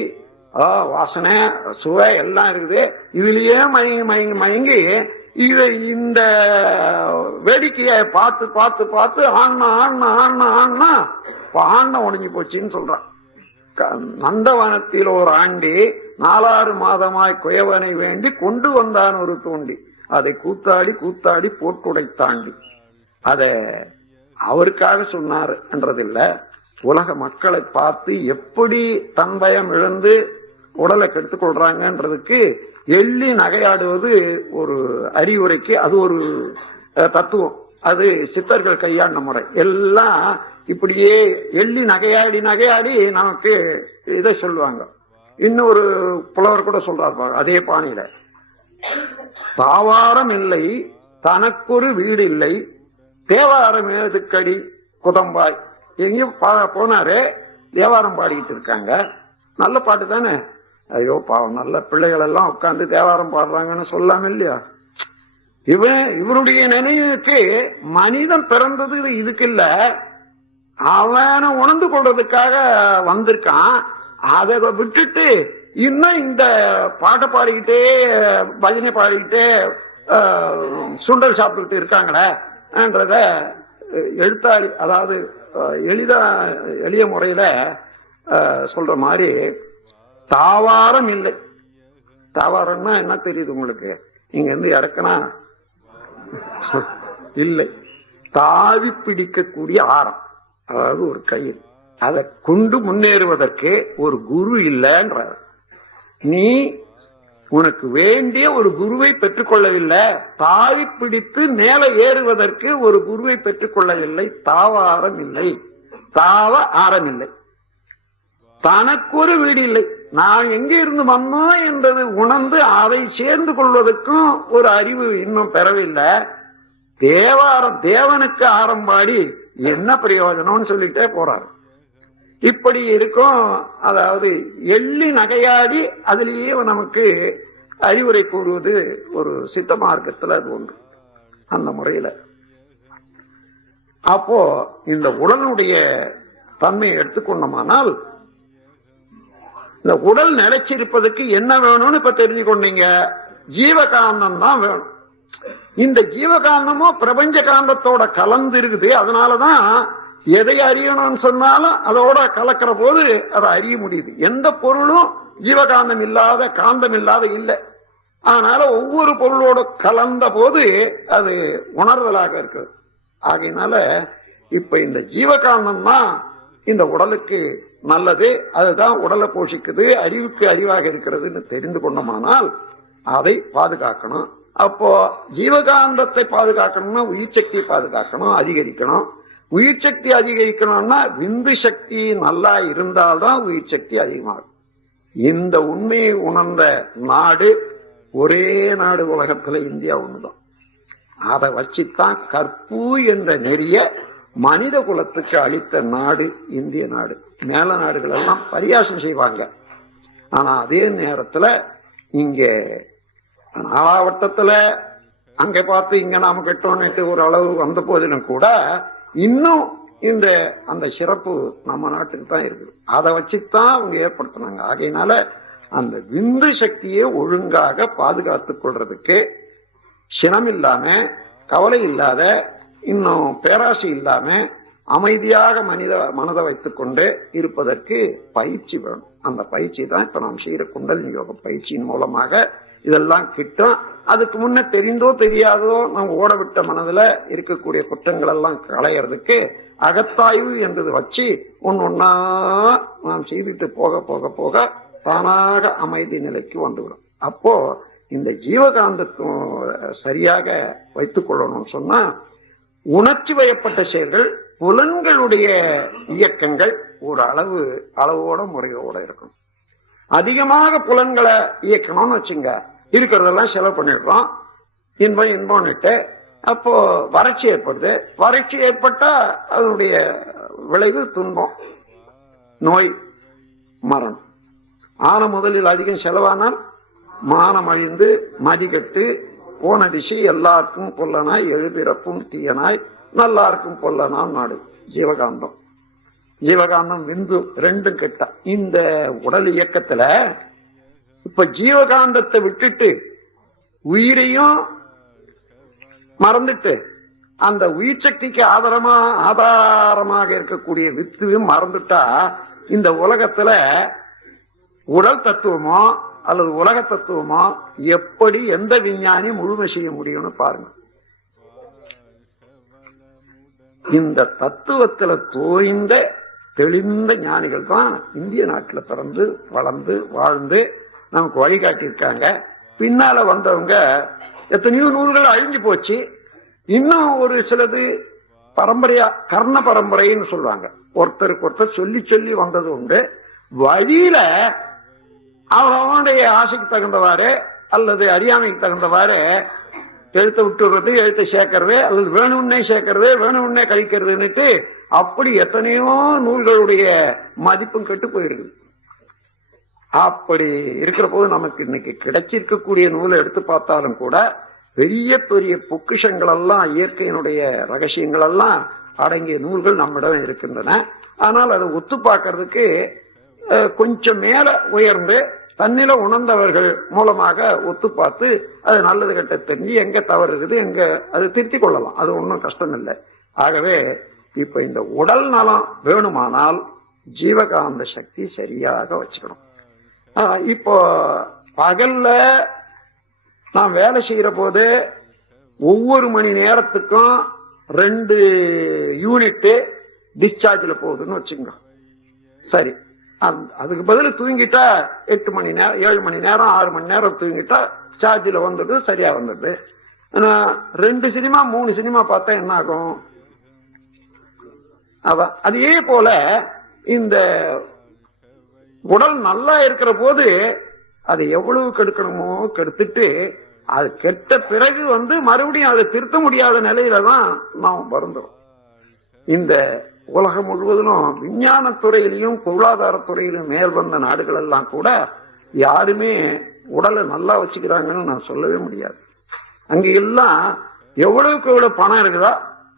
வாசனை சுவை எல்லாம் இருக்குது. இதுலயே மயங்கி இந்த வேடிக்கைய பார்த்து பார்த்து பார்த்து ஆண்ணா உடஞ்சி போச்சுன்னு சொல்றான். நந்தவனத்தில் ஒரு ஆண்டி 4 மாதமாய் குயவனை வேண்டி கொண்டு வந்தான் ஒரு தோண்டி, அதை கூத்தாடி கூத்தாடி போட்டுடைத்தாண்டி. அத அவருக்காக சொன்னார் என்றதில்ல, உலக மக்களை பார்த்து எப்படி தன்பயம் இழந்து உடலை கெடுத்துக் கொள்றாங்கன்றதுக்கு எள்ளி நகையாடுவது ஒரு அறிவுரைக்கு அது ஒரு தத்துவம். அது சித்தர்கள் கையாண்ட முறை. எல்லாம் இப்படியே எள்ளி நகையாடி நகையாடி நமக்கு இதை சொல்லுவாங்க. இன்னொரு புலவர் கூட சொல்றாரு அதே பாணியில, தாவாரம் இல்லை தனக்கொரு வீடு இல்லை தேவாரம் ஏதுக்கடி குதம்பாய். எங்கேயும் போனாரு, தேவாரம் பாடிக்கிட்டு இருக்காங்க, நல்ல பாட்டு தானே. ஐயோ பாவம், நல்ல பிள்ளைகள் எல்லாம் உட்கார்ந்து தேவாரம் பாடுறாங்கன்னு சொல்லாம இல்லையா? இவருடைய நினைவுக்கு மனிதன் பிறந்தது இதுக்கு இல்ல, அவனை உணர்ந்து கொள்றதுக்காக வந்திருக்கான். அதை விட்டுட்டு இன்னும் இந்த பாட்டை பாடிக்கிட்டே பஜனை பாடிக்கிட்டே சுண்டல் சாப்பிட்டுக்கிட்டு இருக்காங்களே என்றத எழுத்தாளி, அதாவது எளிய முறையில சொல்ற மாதிரி, தாவாரம் இல்லை. தாவாரம்னா என்ன தெரியுது உங்களுக்கு? இங்க இருந்து இறக்குனா இல்லை, தாவி பிடிக்கக்கூடிய ஆரம், அதாவது ஒரு கயிறு. அதை கொண்டு முன்னேறுவதற்கு ஒரு குரு இல்லைன்றார். நீ உனக்கு வேண்டிய ஒரு குருவை பெற்றுக்கொள்ளவில்லை, தாவி பிடித்து மேலே ஏறுவதற்கு ஒரு குருவை பெற்றுக்கொள்ளவில்லை. தாவாரம் இல்லை, தாவ ஆரம் இல்லை, தனக்கு ஒரு வீடு இல்லை. நான் எங்க இருந்து வந்தோம் என்பது உணர்ந்து அதை சேர்ந்து கொள்வதற்கும் ஒரு அறிவு இன்னும் பெறவில்லை. தேவனுக்கு ஆரம்பாடி என்ன பிரயோஜனம்னு சொல்லிட்டே போறாரு. இப்படி இருக்கும். அதாவது எள்ளி நகையாடி அதிலேயே நமக்கு அறிவுரை கூறுவது ஒரு சித்த மார்க்கத்துல அது ஒன்று. அந்த முறையில அப்போ இந்த உடலுடைய தன்மையை எடுத்துக்கொண்டோமானால், இந்த உடல் நிலைச்சிருப்பதற்கு என்ன வேணும்னு இப்ப தெரிஞ்சு கொண்டீங்க. ஜீவகாந்தம் தான் வேணும். இந்த ஜீவகாந்தமும் பிரபஞ்ச காந்தத்தோட கலந்து இருக்குது. அதனாலதான் எதை அறியணும்னு சொன்னாலும் அதோட கலக்கிற போது அதை அறிய முடியுது. எந்த பொருளும் ஜீவகாந்தம் இல்லாத காந்தம் இல்லாத இல்லை. அதனால ஒவ்வொரு பொருளோட கலந்த போது அது உணர்தலாக இருக்கு. ஆகையினால இப்ப இந்த ஜீவகாந்தம் தான் இந்த உடலுக்கு நல்லது. அதுதான் உடலை போஷிக்குது, அறிவுக்கு அறிவாக இருக்கிறதுன்னு தெரிந்து கொண்டோமானால் அதை பாதுகாக்கணும். அப்போ ஜீவகாந்தத்தை பாதுகாக்கணும்னா உயிர் சக்தியை பாதுகாக்கணும், அதிகரிக்கணும். உயிர் சக்தி அதிகரிக்கணும்னா விந்து சக்தி நல்லா இருந்தால்தான் உயிர் சக்தி அதிகமாகும். இந்த உண்மையை உணர்ந்த நாடு ஒரே நாடு உலகத்துல இந்தியா ஒண்ணுதான். அதை வச்சுத்தான் கற்பு என்ற நெறிய மனித குலத்துக்கு அளித்த நாடு இந்திய நாடு. மேல நாடுகள் எல்லாம் பரியாசம் செய்வாங்க. ஆனா அதே நேரத்துல இங்க நாலாவட்டத்துல அங்க பார்த்து இங்க நாம கெட்டோன்னுட்டு ஒரு அளவு வந்த போதிலும் கூட இன்னும் இந்த அந்த சிறப்பு நம்ம நாட்டுக்கு தான் இருக்குது. அதை வச்சுதான் அவங்க ஏற்படுத்தினாங்க. ஆகையினால அந்த விந்து சக்தியை ஒழுங்காக பாதுகாத்துக் கொள்றதுக்கு சினம் இல்லாம, கவலை இல்லாத, இன்னும் பேராசை இல்லாம அமைதியாக மனதை வைத்துக் கொண்டு இருப்பதற்கு பயிற்சி வேணும். அந்த பயிற்சி தான் இப்ப நாம் செய்யற குண்டலினி யோக பயிற்சியின் மூலமாக இதெல்லாம் கிட்டும். அதுக்கு முன்ன தெரிந்தோ தெரியாதோ நம்ம ஓடவிட்ட மனதுல இருக்கக்கூடிய குற்றங்கள் எல்லாம் களையறதுக்கு அகத்தாய்வு என்றது வச்சு ஒன்னா நாம் செய்துட்டு போக போக போக தானாக அமைதி நிலைக்கு வந்துவிடும். அப்போ இந்த ஜீவகாந்தத்துவம் சரியாக வைத்துக் கொள்ளணும்னு சொன்னா உணர்ச்சி வயப்பட்ட செயல்கள், புலன்களுடைய இயக்கங்கள் ஒரு அளவோட முறையோட இருக்கணும். அதிகமாக புலன்களை இயக்கணும்னு வச்சுங்க, இருக்கிறதெல்லாம் செலவு பண்ணிடுறோம், இன்பம்னுட்டு அப்போ வறட்சி ஏற்படுது. வறட்சி ஏற்பட்டா அதனுடைய விளைவு துன்பம், நோய், மரணம். ஆன முதலில் அதிகம் செலவானால் மானம் அழிந்து மதிகட்டு போன திசை எல்லாருக்கும் பொல்லனாய் எழுபிறப்பும் தீயனாய் நல்லாருக்கும் பொல்லனாம் நாடு. ஜீவகாந்தம் ஜீவகாந்தம் விந்து ரெண்டும் கெட்ட இந்த உடல் இயக்கத்துல இப்ப ஜீவகாந்தத்தை விட்டுட்டு உயிரையும் மறந்துட்டு அந்த உயிர் சக்திக்கு ஆதாரமாக இருக்கக்கூடிய வித்துவையும் மறந்துட்டா இந்த உலகத்துல உடல் தத்துவமோ அல்லது உலக தத்துவமோ எப்படி எந்த விஞ்ஞானி முழுமை செய்ய முடியும்னு பாருங்க. இந்த தத்துவத்துல தோய்ந்த தெளிந்த ஞானிகள் தான் இந்திய நாட்டில் பிறந்து வளர்ந்து வாழ்ந்து நமக்கு வழிகாட்டி இருக்காங்க. பின்னால வந்தவங்க எத்தனையோ நூல்கள் அழிஞ்சு போச்சு. இன்னும் ஒரு சிலது பரம்பரையா கர்ண பரம்பரைன்னு சொல்லுவாங்க, ஒருத்தருக்கு ஒருத்தர் சொல்லி சொல்லி வந்தது உண்டு. வழியில அவனுடைய ஆசைக்கு தகுந்தவாறு அல்லது அறியாமைக்கு தகுந்தவாறு எழுத்த விட்டுறது, எழுத்தை சேர்க்கறது, அல்லது வேணும்னே சேர்க்கறது, வேணும்னே கழிக்கிறதுன்னுட்டு அப்படி எத்தனையோ நூல்களுடைய மதிப்பும் கெட்டு போயிருக்குது. அப்படி இருக்கிற போது நமக்கு இன்னைக்கு கிடைச்சிருக்கக்கூடிய நூலை எடுத்து பார்த்தாலும் கூட பெரிய பெரிய பொக்கிஷங்கள் எல்லாம், இயற்கையினுடைய ரகசியங்கள் எல்லாம் அடங்கிய நூல்கள் நம்மிடம் இருக்கின்றன. ஆனால் அதை ஒத்து பார்க்கறதுக்கு கொஞ்சம் மேல உயர்ந்து தன்னில உணர்ந்தவர்கள் மூலமாக ஒத்து பார்த்து அது நல்லது கெட்ட தெரிஞ்சு எங்க தவறு இருக்குது எங்க அது திருத்திக் கொள்ளலாம். அது ஒன்றும் கஷ்டம் இல்லை. ஆகவே இப்ப இந்த உடல் நலம் வேணுமானால் ஜீவகாந்த சக்தி சரியாக வச்சுக்கணும். இப்போ பகல்ல நான் வேலை செய்யற போது ஒவ்வொரு மணி நேரத்துக்கும் 2 யூனிட் டிஸ்சார்ஜ்ல போகுதுன்னு வச்சுங்க. சரி, அதுக்கு பதில் தூங்கிட்டா 8 மணி நேரம் 7 மணி நேரம் 6 மணி நேரம் தூங்கிட்டா சார்ஜில் வந்துடுது, சரியா வந்துடுது. ஆனா 2 சினிமா 3 சினிமா பார்த்தா என்ன ஆகும்? அதான் அதே போல இந்த உடல் நல்லா இருக்கிற போது அதை எவ்வளவு கெடுக்கணுமோ கெடுத்துட்டு அது கெட்ட பிறகு மறுபடியும் அதை திருத்த முடியாத நிலையில தான் நாம் வருந்துறோம். இந்த உலகம் முழுவதிலும் விஞ்ஞான துறையிலையும் பொருளாதார துறையிலும் மேல் வந்த நாடுகள் எல்லாம் கூட யாருமே உடலை நல்லா வச்சுக்கிறாங்கன்னு நான் சொல்லவே முடியாது. அங்க எல்லாம் எவ்வளவுக்கு எவ்வளவு பணம் இருக்குதோ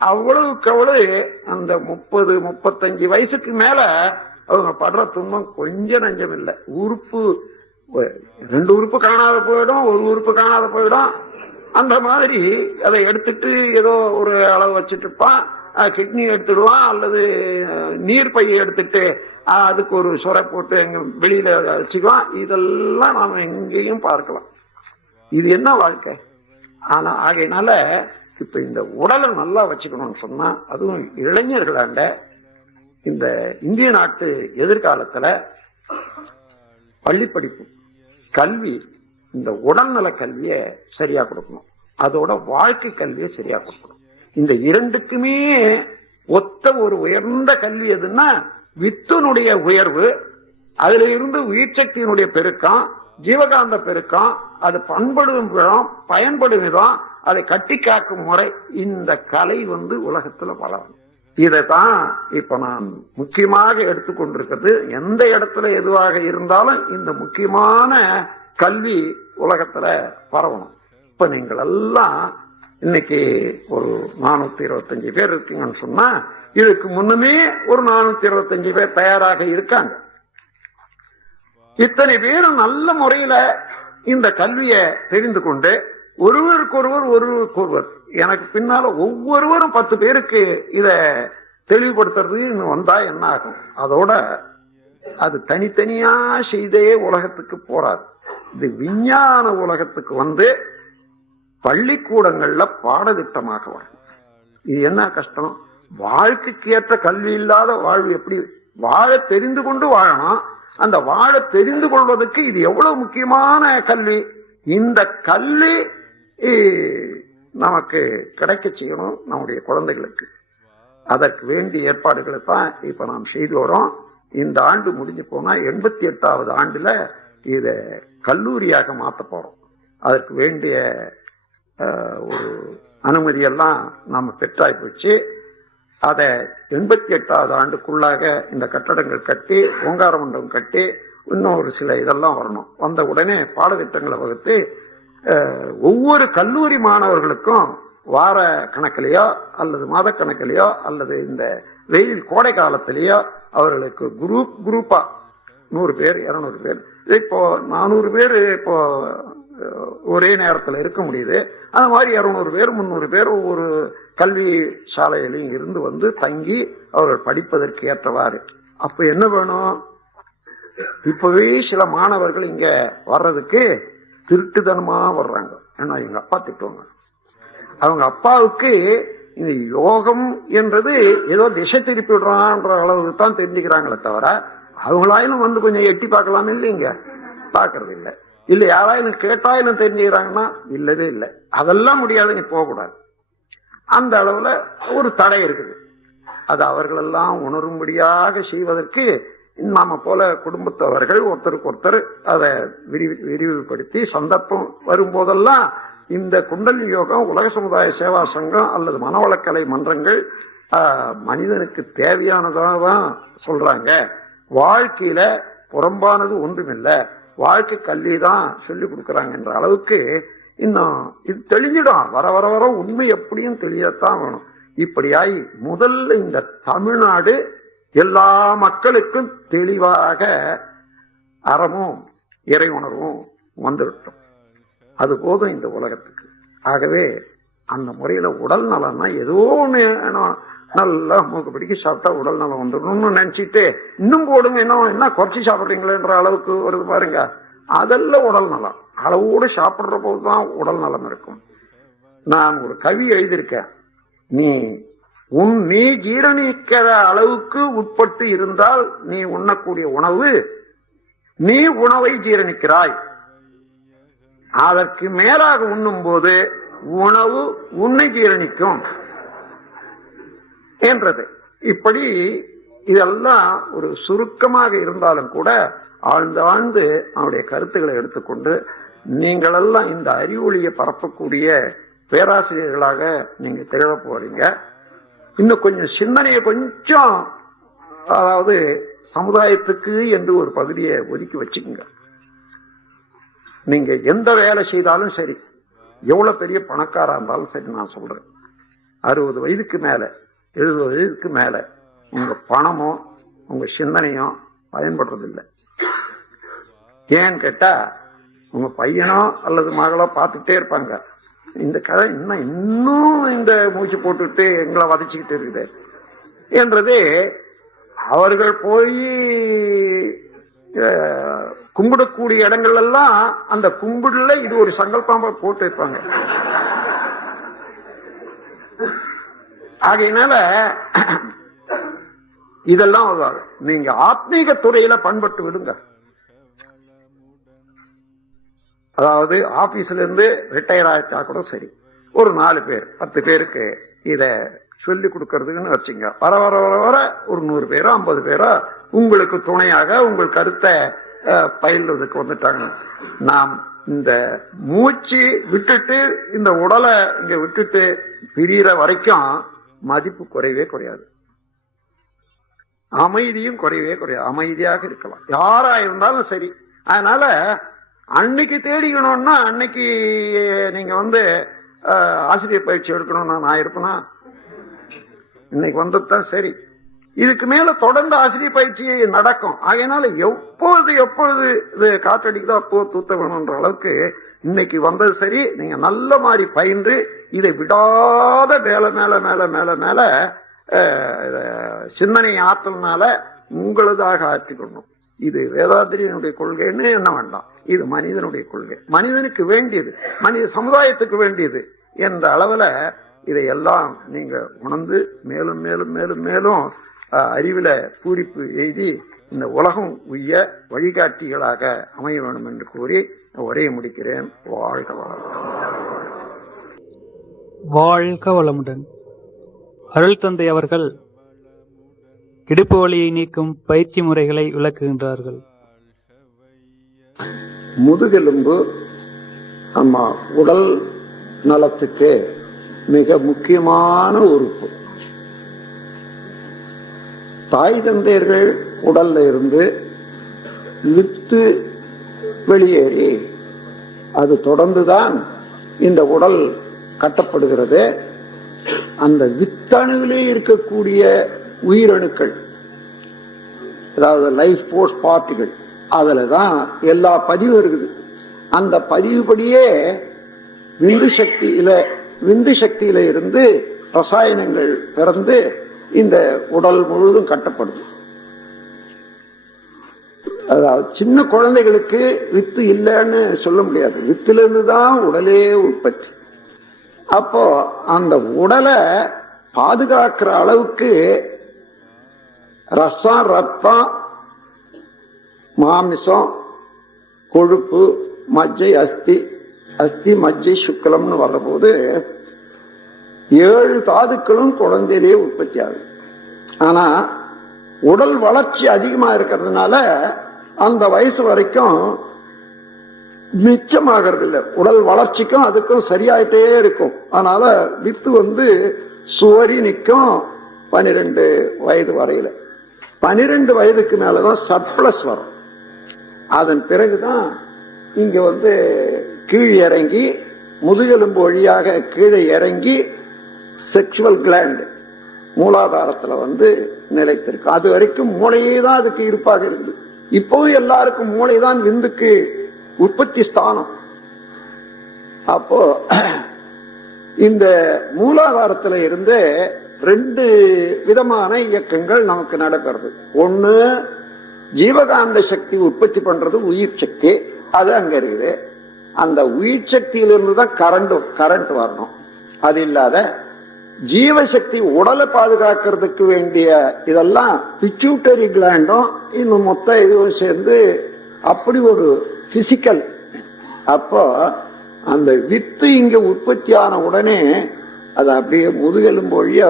அவ்வளவுக்கு அவ்வளவு அந்த 30-35 வயசுக்கு மேல அவங்க படுற துன்பம் கொஞ்சம் நஞ்சம் இல்லை. உறுப்பு 2 உறுப்பு காணாத போயிடும், 1 உறுப்பு காணாத போயிடும். அந்த மாதிரி அதை எடுத்துட்டு ஏதோ ஒரு அளவு வச்சுட்டு இருப்பான். கிட்னி எடுத்துடுவான், அல்லது நீர் பையை எடுத்துட்டு அதுக்கு ஒரு சொரை போட்டு எங்க வெளியில வச்சுக்குவான். இதெல்லாம் நாம எங்கேயும் பார்க்கலாம். இது என்ன வாழ்க்கை? ஆனா ஆகையினால இப்ப இந்த உடலை நல்லா வச்சுக்கணும்னு சொன்னா, அதுவும் இளைஞர்களாண்ட இந்த இந்திய நாட்டு எதிர்காலத்துல பள்ளி படிப்பு கல்வி, இந்த உடல்நல கல்வியை சரியா கொடுக்கணும், அதோட வாழ்க்கை கல்வியை சரியா கொடுக்கணும். இந்த இரண்டுக்குமே ஒத்த ஒரு உயர்ந்த கல்வி எதுன்னா வித்துனுடைய உயர்வு, அதுல இருந்து உயிர் சக்தியினுடைய பெருக்கம், ஜீவகாந்த பெருக்கம், அது பண்படும் விதம், பயன்படும் விதம், அதை கட்டி காக்கும் முறை, இந்த கலை உலகத்துல வளரும். இதைத்தான் இப்ப நான் முக்கியமாக எடுத்துக்கொண்டிருக்கிறது. எந்த இடத்துல எதுவாக இருந்தாலும் இந்த முக்கியமான கல்வி உலகத்துல பரவணும். இப்ப நீங்கள் எல்லாம் இன்னைக்கு ஒரு 425 பேர் இருக்கீங்கன்னு சொன்னா, இதுக்கு முன்னமே ஒரு 425 பேர் தயாராக இருக்காங்க. இத்தனை பேரும் நல்ல முறையில இந்த கல்வியை தெரிந்து கொண்டு ஒருவருக்கொருவர் எனக்கு பின்னால ஒவ்வொருவரும் 10 பேருக்கு இத தெளிவுபடுத்துறது இன்னும் வந்தா என்ன ஆகும்? அதோட அது தனித்தனியா செய்தே உலகத்துக்கு போறாது. இது விஞ்ஞான உலகத்துக்கு பள்ளிக்கூடங்கள்ல பாடத்திட்டமாக வரும். இது என்ன கஷ்டம்? வாழ்க்கைக்கு ஏற்ற கல்வி இல்லாத வாழ்வு எப்படி? வாழ தெரிந்து கொண்டு வாழணும். அந்த வாழ தெரிந்து கொள்வதற்கு இது எவ்வளவு முக்கியமான கல்வி. இந்த கல்வி நமக்கு கிடைக்க செய்யணும் நம்முடைய குழந்தைகளுக்கு. அதற்கு வேண்டிய ஏற்பாடுகளை தான் இப்ப நாம் செய்து வரோம். இந்த ஆண்டு முடிஞ்சு போனா 88வது ஆண்டுல இத கல்லூரியாக மாற்ற போறோம். அதற்கு வேண்டிய ஒரு அனுமதியெல்லாம் நாம பெற்றாய் போச்சு. அதை 88வது ஆண்டுக்குள்ளாக இந்த கட்டடங்கள் கட்டி, ஓங்கார மண்டபம் கட்டி, இன்னும் ஒரு சில இதெல்லாம் வரணும். வந்த உடனே பாடத்திட்டங்களை வகுத்து ஒவ்வொரு கல்லூரி மாணவர்களுக்கும் வார கணக்கிலேயோ அல்லது மாத கணக்கிலேயோ அல்லது இந்த வெயில் கோடை காலத்திலேயோ அவர்களுக்கு குரூப்பா 100 பேர் 200 பேர், இப்போ 400 பேர் இப்போ ஒரே நேரத்தில் இருக்க முடியுது. அது மாதிரி 200 பேர் 300 பேர் ஒவ்வொரு கல்வி சாலையிலையும் இருந்து தங்கி அவர்கள் படிப்பதற்கு ஏற்றவாறு. அப்ப என்ன வேணும்? இப்பவே சில மாணவர்கள் இங்க வர்றதுக்கு திருட்டுத்தனமா வர்றாங்க. ஏன்னா எங்க அப்பா திட்டுவாங்க. அவங்க அப்பாவுக்கு இந்த யோகம் என்றது ஏதோ திசை திருப்பி விடுறான்ற அளவுக்கு தான் தெரிஞ்சுக்கிறாங்களே தவிர, அவங்களாயிலும் கொஞ்சம் எட்டி பார்க்கலாம் இல்லைங்க, பாக்குறது இல்லை. இல்ல யாராயிலும் கேட்டாயிலும் தெரிஞ்சுக்கிறாங்கன்னா இல்லவே இல்லை. அதெல்லாம் முடியாதுங்க, போகக்கூடாது. அந்த அளவுல ஒரு தடை இருக்குது. அது அவர்களெல்லாம் உணரும்படியாக செய்வதற்கு நாம போல குடும்பத்தவர்கள் ஒருத்தருக்கு ஒருத்தர் அதை விரிவுபடுத்தி சந்தர்ப்பம் வரும்போதெல்லாம் இந்த குண்டலினி யோகம், உலக சமுதாய சேவா சங்கம் அல்லது மனவளக்கலை மன்றங்கள் மனிதனுக்கு தேவையானதாக தான் சொல்றாங்க. வாழ்க்கையில புறம்பானது ஒன்றுமில்லை, வாழ்க்கை கல்வி தான் சொல்லி கொடுக்கறாங்க என்ற அளவுக்கு இன்னும் இது தெளிஞ்சிடும். வர வர வர உண்மை எப்படியும் தெளியத்தான் வேணும். இப்படியாய் முதல்ல இந்த தமிழ்நாடு எல்லா மக்களுக்கும் தெளிவாக அறமும் இறை உணர்வும் வந்துவிட்டோம். அது போதும் இந்த உலகத்துக்கு. ஆகவே அந்த முறையில உடல் நலம்னா ஏதோ ஒண்ணு நல்லா மூக்கு பிடிக்க சாப்பிட்டா உடல் நலம் வந்துடணும்னு நினைச்சிட்டு இன்னும் போடுங்க, என்ன குறைச்சி சாப்பிட்றீங்களேன்ற அளவுக்கு வருது பாருங்க. அதெல்லாம் உடல் நலம். அளவோடு சாப்பிடுற போதுதான் உடல் நலம் இருக்கும். நான் ஒரு கவி எழுதியிருக்கேன். நீ ஜீரணிக்கிற அளவுக்கு உட்பட்டு இருந்தால் நீ உண்ணக்கூடிய உணவு, நீ உணவை ஜீரணிக்கிறாய். அதற்கு மேலாக உண்ணும் போது உணவு உன்னை ஜீரணிக்கும் என்றது. இப்படி இதெல்லாம் ஒரு சுருக்கமாக இருந்தாலும் கூட ஆழ்ந்து அவருடைய கருத்துக்களை எடுத்துக்கொண்டு நீங்களெல்லாம் இந்த அறிவொளியை பரப்பக்கூடிய பேராசிரியர்களாக நீங்க திகழ போறீங்க. இன்னும் கொஞ்சம் சிந்தனையை கொஞ்சம், அதாவது சமுதாயத்துக்கு என்று ஒரு பகுதியை ஒதுக்கி வச்சுக்கோங்க. நீங்க எந்த வேலை செய்தாலும் சரி, எவ்வளவு பெரிய பணக்காரா இருந்தாலும் சரி, நான் சொல்றேன் 60 வயதுக்கு மேல 70 வயதுக்கு மேல உங்க பணமோ உங்க சிந்தனையோ பயன்படுறதில்லை. ஏன்னு கேட்டா உங்க பையனோ அல்லது மகளோ பார்த்துட்டே இருப்பாங்க, இந்த கதை இன்னும் இந்த மூச்சு போட்டுட்டு எங்களை வதச்சிக்கிட்டு இருக்குது என்றது. அவர்கள் போய் கும்பிடக்கூடிய இடங்கள் எல்லாம் அந்த கும்பிடுல இது ஒரு சங்கல்பமா போட்டு வைப்பாங்க. ஆகையினால இதெல்லாம் நீங்க ஆத்மீக துறையில பண்பட்டு விடுங்க. அதாவது ஆபீஸ்ல இருந்து ரிட்டையர் ஆயிட்டா கூட சரி, ஒரு 4 பேர் 10 பேருக்கு இத சொல்லி கொடுக்கறதுக்குன்னு வச்சுங்க. வர வர வர வர ஒரு 100 பேரோ 50 பேரோ உங்களுக்கு துணையாக உங்கள் கருத்தை பயில்வதற்கு வந்துட்டாங்க. நாம் இந்த மூச்சு விட்டுட்டு இந்த உடலை இங்க விட்டுட்டு பிரிகிற வரைக்கும் மதிப்பு குறையவே குறையாது, அமைதியும் குறையவே குறையாது. அமைதியாக இருக்கலாம் யாரா இருந்தாலும் சரி. அதனால அன்னைக்கு தேடிக்கணும்னா அன்னைக்கு நீங்க ஆசிரியர் பயிற்சி எடுக்கணும்னா நான் இருப்பேனா? இன்னைக்கு வந்ததுதான் சரி. இதுக்கு மேல தொடர்ந்து ஆசிரியர் பயிற்சி நடக்கும். ஆகையினால எப்பொழுது இது காற்றடிக்குதோ அப்போ தூத்த வேணும்ன்ற அளவுக்கு இன்னைக்கு வந்தது சரி. நீங்க நல்ல மாதிரி பயின்று இதை விடாத மேல மேல மேல மேல மேல சிந்தனை ஆற்றல்னால உங்களதாக ஆற்றிக்கணும். இது வேதாத்திரியனுடைய கொள்கைன்னு என்ன வேண்டாம், இது மனிதனுடைய கொள்கை, மனிதனுக்கு வேண்டியது, மனித சமுதாயத்துக்கு வேண்டியது என்ற அளவுல இதையெல்லாம் நீங்க உணர்ந்து மேலும் மேலும் மேலும் மேலும் அறிவில பூரிப்பு எய்தி இந்த உலகம் உய்ய வழிகாட்டிகளாக அமைய வேண்டும் என்று கூறி உரையை முடிக்கிறேன். வாழ்க வளமுடன். வாழ்க வளமுடன். அருள் தந்தை அவர்கள் இடுப்பு வலியை நீக்கும் பயிற்சி முறைகளை விளக்குகின்றார்கள். முதுகெலும்பு நம்ம உடல் நலத்துக்கு மிக முக்கியமான உறுப்பு. தாய் தந்தையர்கள் உடல்ல இருந்து வித்து வெளியேறி அது தொடர்ந்துதான் இந்த உடல் கட்டப்படுகிறது. அந்த வித்தணுவிலே இருக்கக்கூடிய உயிரணுக்கள், அதாவது லைஃப் போர்ஸ் பார்ட்டிகள், அதுலதான் எல்லா பதிவும் இருக்குது. அந்த பதிவுபடியே விந்து சக்தியில இருந்து ரசாயனங்கள் பிறந்து இந்த உடல் முழுவதும் கட்டப்படுது. அதாவது சின்ன குழந்தைகளுக்கு வித்து இல்லைன்னு சொல்ல முடியாது, வித்திலிருந்து தான் உடலே உற்பத்தி. அப்போ அந்த உடலை பாதுகாக்கிற அளவுக்கு ரசம், ரத்தம், மாமிசம், கொழுப்பு, மஜ்ஜை, அஸ்தி மஜ்ஜை சுக்லம்னு வர்றபோது 7 தாதுக்களும் குழந்தையிலேயே உற்பத்தி ஆகுது. ஆனா உடல் வளர்ச்சி அதிகமா இருக்கிறதுனால அந்த வயசு வரைக்கும் மிச்சமாகிறது இல்லை. உடல் வளர்ச்சிக்கும் அதுக்கும் சரியாயிட்டே இருக்கும். அதனால வித்து சுவரி நிற்கும் 12 வயது வரையில. 12 வயதுக்கு மேலதான் சர்ப்ளஸ் வரும். அதன் பிறகுதான் இங்க கீழ் இறங்கி முதுகெலும்பு வழியாக கீழே இறங்கி செக்ஷுவல் கிளாண்ட் மூலாதாரத்துல நிலைத்திருக்கு. அது வரைக்கும் மூளையே தான் அதுக்கு இருப்பாக இருக்குது. இப்பவும் எல்லாருக்கும் மூளைதான் விந்துக்கு உற்பத்தி ஸ்தானம். அப்போ இந்த மூலாதாரத்துல இருந்து 2 விதமான இயக்கங்கள் நமக்கு நடக்கிறது. ஒண்ணு ஜீவகாந்த சக்தி உற்பத்தி பண்றது உயிர் சக்தி, அது அங்க இருக்குது. அந்த உயிர் சக்தியிலிருந்து தான் கரண்ட் வரணும். அது இல்லாத ஜீவசக்தி உடலை பாதுகாக்கிறதுக்கு வேண்டிய இதெல்லாம் பிட்யூட்டரி கிளாண்டும் இன்னும் மொத்த இதுவும் சேர்ந்து அப்படி ஒரு பிசிக்கல். அப்போ அந்த வித்து இங்க உற்பத்தியான உடனே அது அப்படியே முதுகெலும்பு வழியா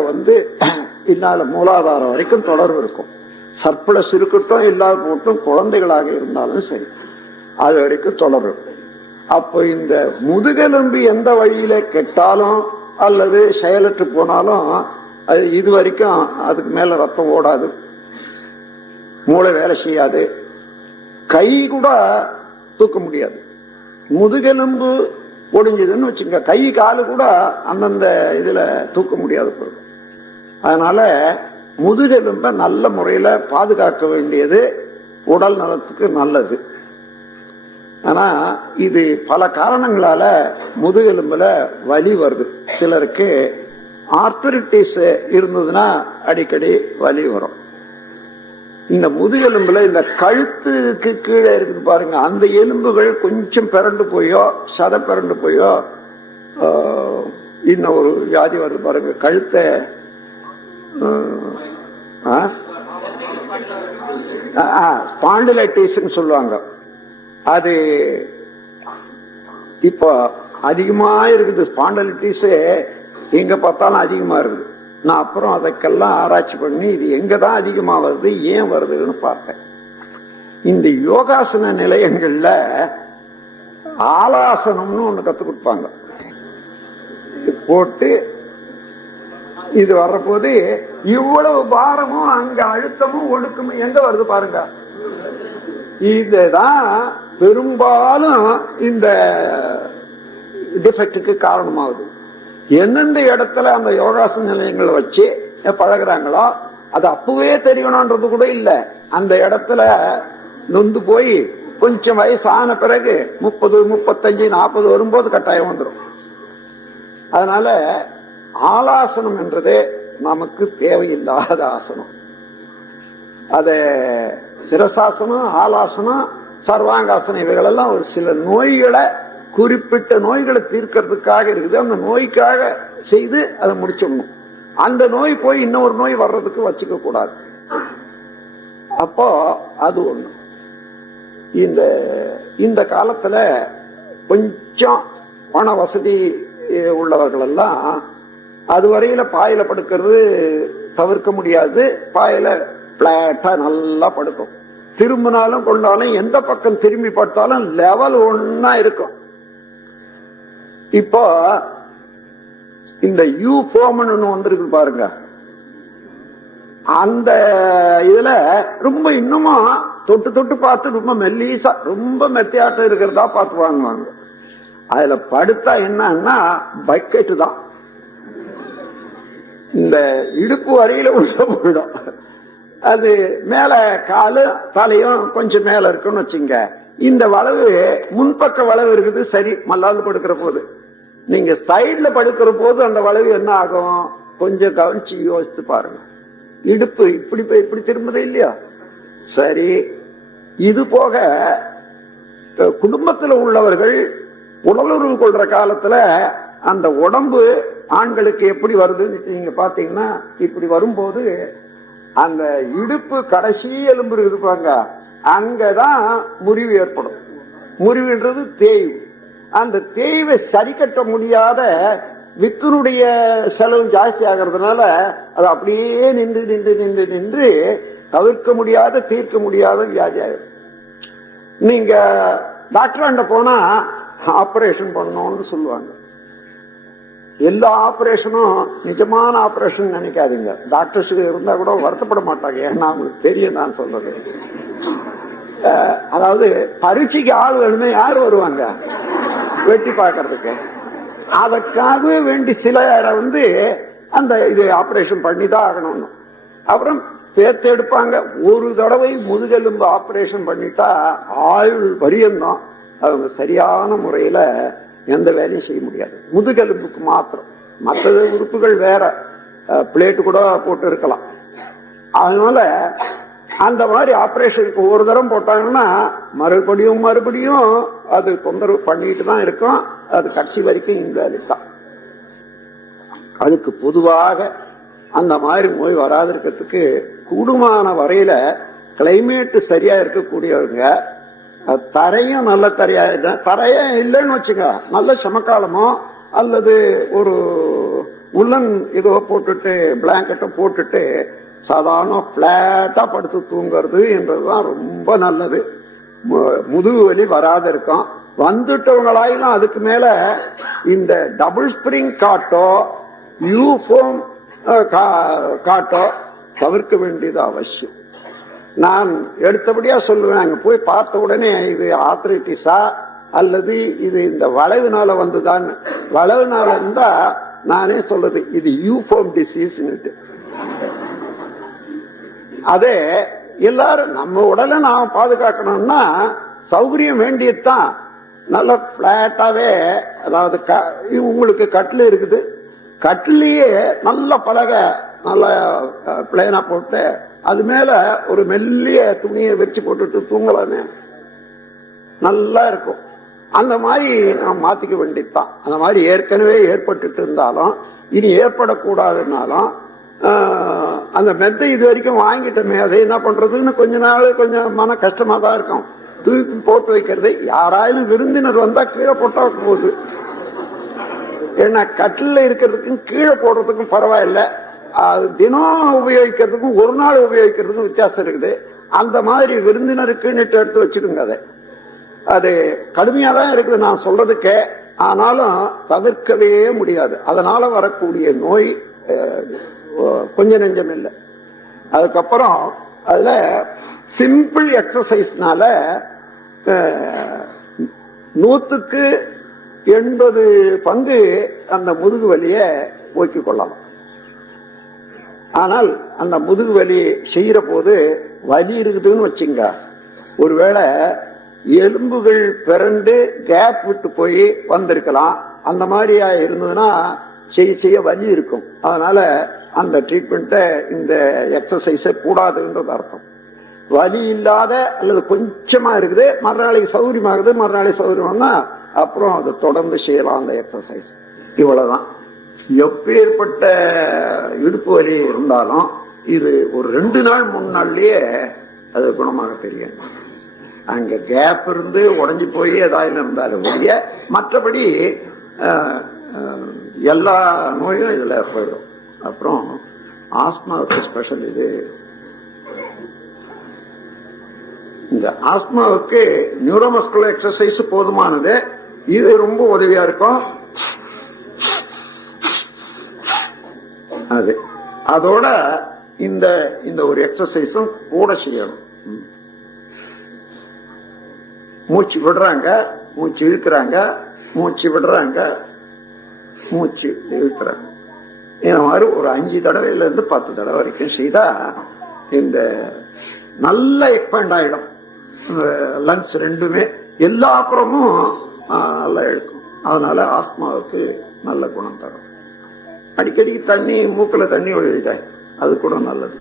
பின்னால மூலாதாரம் வரைக்கும் தொடர்பு இருக்கும். சர்ப்ளஸ் இருக்கட்டும் இல்லாத போட்டும் குழந்தைகளாக இருந்தாலும் சரி, அது வரைக்கும் தொடரும். அப்போ இந்த முதுகெலும்பு எந்த வழியில கெட்டாலும் அல்லது செயலற்று போனாலும் அது இது வரைக்கும் அதுக்கு மேல ரத்தம் ஓடாது, மூளை வேலை செய்யாது, கை கூட தூக்க முடியாது. முதுகெலும்பு ஒடிஞ்சதுன்னு வச்சுங்க, கை காலு கூட அந்தந்த இதுல தூக்க முடியாது பொருள். அதனால முதுகெலும்பை நல்ல முறையில பாதுகாக்க வேண்டியது உடல் நலத்துக்கு நல்லது. ஆனா இது பல காரணங்களால முதுகெலும்புல வலி வருது. சிலருக்கு ஆர்த்தரிட்டிஸ் இருந்ததுன்னா அடிக்கடி வலி வரும். இந்த முதுகெலும்புல இந்த கழுத்துக்கு கீழே இருக்குது பாருங்க, அந்த எலும்புகள் கொஞ்சம் பிறண்டு போயோ சதை பிறண்டு போயோ இன்னும் ஒரு வியாதி வருது பாருங்க, கழுத்தை ஸ்பாண்டிலைட்டிஸ் சொல்லுவாங்க. அது இப்போ அதிகமா இருக்குது. ஸ்பாண்டிலைட்டிஸ் எங்க பார்த்தாலும் அதிகமா இருக்குது. நான் அப்புறம் அதுக்கெல்லாம் ஆராய்ச்சி பண்ணி இது எங்கதான் அதிகமா வருது, ஏன் வருதுன்னு பார்த்தேன். இந்த யோகாசன நிலையங்கள்ல ஆலாசனம்னு ஒண்ணு கத்து கொடுப்பாங்க. போட்டு இது வர்றபோது இவ்வளவு பாரமும் அங்க அழுத்தமும் ஒடுக்கமும் எங்க வருது பாருங்க. இதுதான் பெரும்பாலும் இந்த டிஃபெக்டுக்கு காரணமாகுது. எந்தெந்த இடத்துல அந்த யோகாசன நிலையங்களை வச்சு பழகுறாங்களோ அது அப்பவே தெரியணும்ன்றது கூட இல்லை. அந்த இடத்துல நொந்து போய் கொஞ்சம் வயசு ஆன பிறகு 30, 35, 40 வரும்போது கட்டாயம் வந்துடும். அதனால ஆலாசனம் என்றதே நமக்கு தேவையில்லாத ஆசனம். அத சிரசாசனம், ஆலாசனம், சர்வாங்காசனம் இவைகளெல்லாம் ஒரு சில நோய்களை, குறிப்பிட்ட நோய்களை தீர்க்கறதுக்காக இருக்குது. அந்த நோய்க்காக செய்து அதை முடிச்சிடணும். அந்த நோய் போய் இன்னொரு நோய் வர்றதுக்கு வச்சுக்க கூடாது. அப்போ அது ஒண்ணு. இந்த காலத்துல கொஞ்சம் பண வசதி உள்ளவர்கள் எல்லாம் அதுவரையில பாயில படுக்கிறது தவிர்க்க முடியாது. பாயில பிளாட்டா நல்லா படுக்கும். திரும்பினாலும் கொண்டாலும் எந்த பக்கம் திரும்பி படுத்தாலும் லெவல் ஒன்னா இருக்கும். இப்போ இந்த யூ ஃபோம்னு வந்திருக்கு பாருங்க, அந்த இதுல ரொம்ப இன்னமும் தொட்டு தொட்டு பார்த்து ரொம்ப மெல்லீசா ரொம்ப மெத்தையாட்டம் இருக்கிறதா பார்த்து வாங்குவாங்க. அதுல படுத்தா என்னன்னா பக்கெட்டு தான், இந்த இடுப்பு வரையில உள்ள போயிடும். அது மேல காலு தலையும் கொஞ்சம் மேல இருக்குன்னு வச்சுங்க. இந்த வளைவு முன்பக்க வளைவு இருக்குது, சரி மல்லாந்து படுக்கிற போது. நீங்க சைட்ல படுக்கிற போது அந்த வளைவு என்ன ஆகும் கொஞ்சம் கவனிச்சு யோசித்து பாருங்க. இடுப்பு இப்படி போய் இப்படி திரும்புது இல்லையா? சரி, இது போக குடும்பத்துல உள்ளவர்கள் உடலுறவு கொள்ற காலத்துல அந்த உடம்பு ஆண்களுக்கு எப்படி வருதுன்னு நீங்க பாத்தீங்கன்னா, இப்படி வரும்போது அந்த இடுப்பு கடைசி எலும்பு இருப்பாங்க, அங்கதான் முறிவு ஏற்படும். முறிவுன்றது தேய்வு. அந்த தேய்வை சரி கட்ட முடியாத வித்தினுடைய செலவு ஜாஸ்தி ஆகிறதுனால அது அப்படியே நின்று நின்று நின்று நின்று தவிர்க்க முடியாத தீர்க்க முடியாத வியாதி ஆகும். நீங்க டாக்டர் போனா ஆபரேஷன் பண்ணணும்னு சொல்லுவாங்க. எல்லா ஆபரேஷனும் நிஜமான ஆபரேஷன் நினைக்காதீங்க. டாக்டர்ஸுக்கு இருந்தா கூட வருத்தப்பட மாட்டாங்க. ஏன்னா அவங்களுக்கு தெரியும் நான் சொல்றது. அதாவது பரீட்சைக்கு ஆள் வேணுமே, யார் வருவாங்க வெட்டி பார்க்கறதுக்கு? அதற்காகவே வேண்டி சிலரை அந்த இது ஆபரேஷன் பண்ணிதான் ஆகணும்னு. அப்புறம் பேத்து எடுப்பாங்க. ஒரு தடவை முதுகெலும்பு ஆபரேஷன் பண்ணிட்டா ஆயுள் பரியந்தம் அவங்க சரியான முறையில எந்த வேலையும் செய்ய முடியாது. முதுகெலும்புக்கு மாத்திரம், மற்ற உறுப்புகள் வேற, பிளேட்டு கூட போட்டு இருக்கலாம். அதனால அந்த மாதிரி ஆபரேஷனுக்கு ஒரு தரம் போட்டாங்கன்னா மறுபடியும் மறுபடியும் அது தொந்தரவு பண்ணிட்டு தான் இருக்கும். அது கடைசி வரைக்கும் இன்வேலிட் தான். அதுக்கு பொதுவாக அந்த மாதிரி நோய் வராது இருக்கிறதுக்கு கூடுமான வரையில கிளைமேட் சரியா இருக்கக்கூடியவங்க, தரையும் நல்ல தரையா, தரையா இல்லைன்னு வச்சுங்க, நல்ல சமக்காலமோ அல்லது ஒரு உள்ளன் இதோ போட்டுட்டு பிளாங்கெட்டோ போட்டுட்டு சாதாரண பிளாட்டா படுத்து தூங்குறது என்றதுதான் ரொம்ப நல்லது. முதுகு வலி வராத இருக்கும். வந்துட்டவங்களாயிலும் அதுக்கு மேல இந்த டபுள் ஸ்பிரிங் காட்டோ யூஃபோம் காட்டோ தவிர்க்க வேண்டியது அவசியம். நான் எடுத்தபடியா சொல்லுவேன், அங்க போய் பார்த்த உடனே இது ஆர்த்ரைட்டிஸா அல்லது இது இந்த வளைவுனால வந்துதான். வளைவுனால இருந்தா நானே சொல்றது இது யூஃபோம் டிசீஸ். அதே எல்லாரும் நம்ம உடலை நாம பாதுகாக்கணும்னா சௌகரியம் வேண்டியதுதான். நல்ல பிளாட்டாவே, அதாவது உங்களுக்கு கட்டில் இருக்குது, கட்டிலேயே நல்ல பலகை நல்ல பிளேனா போட்டு அது மேல ஒரு மெல்லிய துணியை வச்சு போட்டுட்டு தூங்கலாமே, நல்லா இருக்கும். அந்த மாதிரி நாம் மாத்திக்க வேண்டியதுதான். அந்த மாதிரி ஏற்கனவே ஏற்பட்டு இருந்தாலும் இனி ஏற்படக்கூடாதுன்னாலும் அந்த மெத்தை இது வரைக்கும் வாங்கிட்டோமே அதை என்ன பண்றதுன்னு கொஞ்ச நாள் கொஞ்சம் மன கஷ்டமா தான் இருக்கும். தூக்கி போட்டு வைக்கிறது. யாராலும் விருந்தினர் வந்தா கீழே போட்டா போகுது. ஏன்னா கட்டில இருக்கிறதுக்கும் கீழே போடுறதுக்கும் பரவாயில்ல. அது தினம் உபயோகிக்கிறதுக்கும் ஒரு நாள் உபயோகிக்கிறதுக்கும் வித்தியாசம் இருக்குது. அந்த மாதிரி விருந்தினருக்குன்னு எடுத்து வச்சுடுங்க. அது கடுமையா தான் இருக்குது நான் சொல்றதுக்கே. ஆனாலும் தவிர்க்கவே முடியாது. அதனால வரக்கூடிய நோய் கொஞ்ச நெஞ்சம் இல்லை. அதுக்கப்புறம் அதுல சிம்பிள் எக்ஸசைஸ்னால 100க்கு 80 பங்கு அந்த முதுகு வலியை போக்கிக் கொள்ளலாம். ஆனால் அந்த முதுகு வலி செய்யற போது வலி இருக்குதுன்னு வச்சுங்க, ஒருவேளை எலும்புகள் பிறண்டு கேப் விட்டு போய் வந்திருக்கலாம். அந்த மாதிரியா இருந்ததுன்னா செய்ய வலி இருக்கும். அதனால அந்த ட்ரீட்மெண்ட்டை இந்த எக்ஸசைஸை கூடாதுன்றது அர்த்தம். வலி இல்லாத அல்லது கொஞ்சமா இருக்குது, மறுநாளைக்கு சௌகரியமாகுது, மறுநாளைக்கு சௌகரியம்னா அப்புறம் அதை தொடர்ந்து செய்யலாம் அந்த எக்ஸசைஸ். இவ்வளவுதான். எப்பேற்பட்ட இடுப்பு வலி இருந்தாலும் இது ஒரு 2 நாள் 3 நாள்லயே அது குணமாக தெரியும். அங்க கேப் இருந்து உடஞ்சி போய் ஏதாவது இருந்தாலும் ஒழிய மற்றபடி எல்லா நோயும் இதுல போயிடும். அப்புறம் ஆஸ்மாவுக்கு ஸ்பெஷல் இது. இந்த ஆஸ்மாவுக்கு நியூரோமஸ்குலர் எக்ஸசைஸ் போதுமானது. இது ரொம்ப உதவியா இருக்கும். அது அதோட இந்த இந்த ஒரு எக்ஸசைஸும் கூட செய்யணும். மூச்சு விடுறாங்க, மூச்சு இழுக்கிறாங்க, மூச்சு விடுறாங்க, மூச்சு இழுக்கிறாங்க. இந்த மாதிரி ஒரு 5 தடவையில இருந்து 10 தடவை வரைக்கும் செய்தா இந்த நல்ல எக்ஸ்பேண்ட் ஆயிடும். லங்ஸ் ரெண்டுமே எல்லா அப்புறமும் நல்லா இழுக்கும். அதனால ஆஸ்மாவுக்கு நல்ல குணம் தரும். அடிக்கடி தண்ணி மூக்குல தண்ணி ஒழுகுதா, அது கூட நல்லது.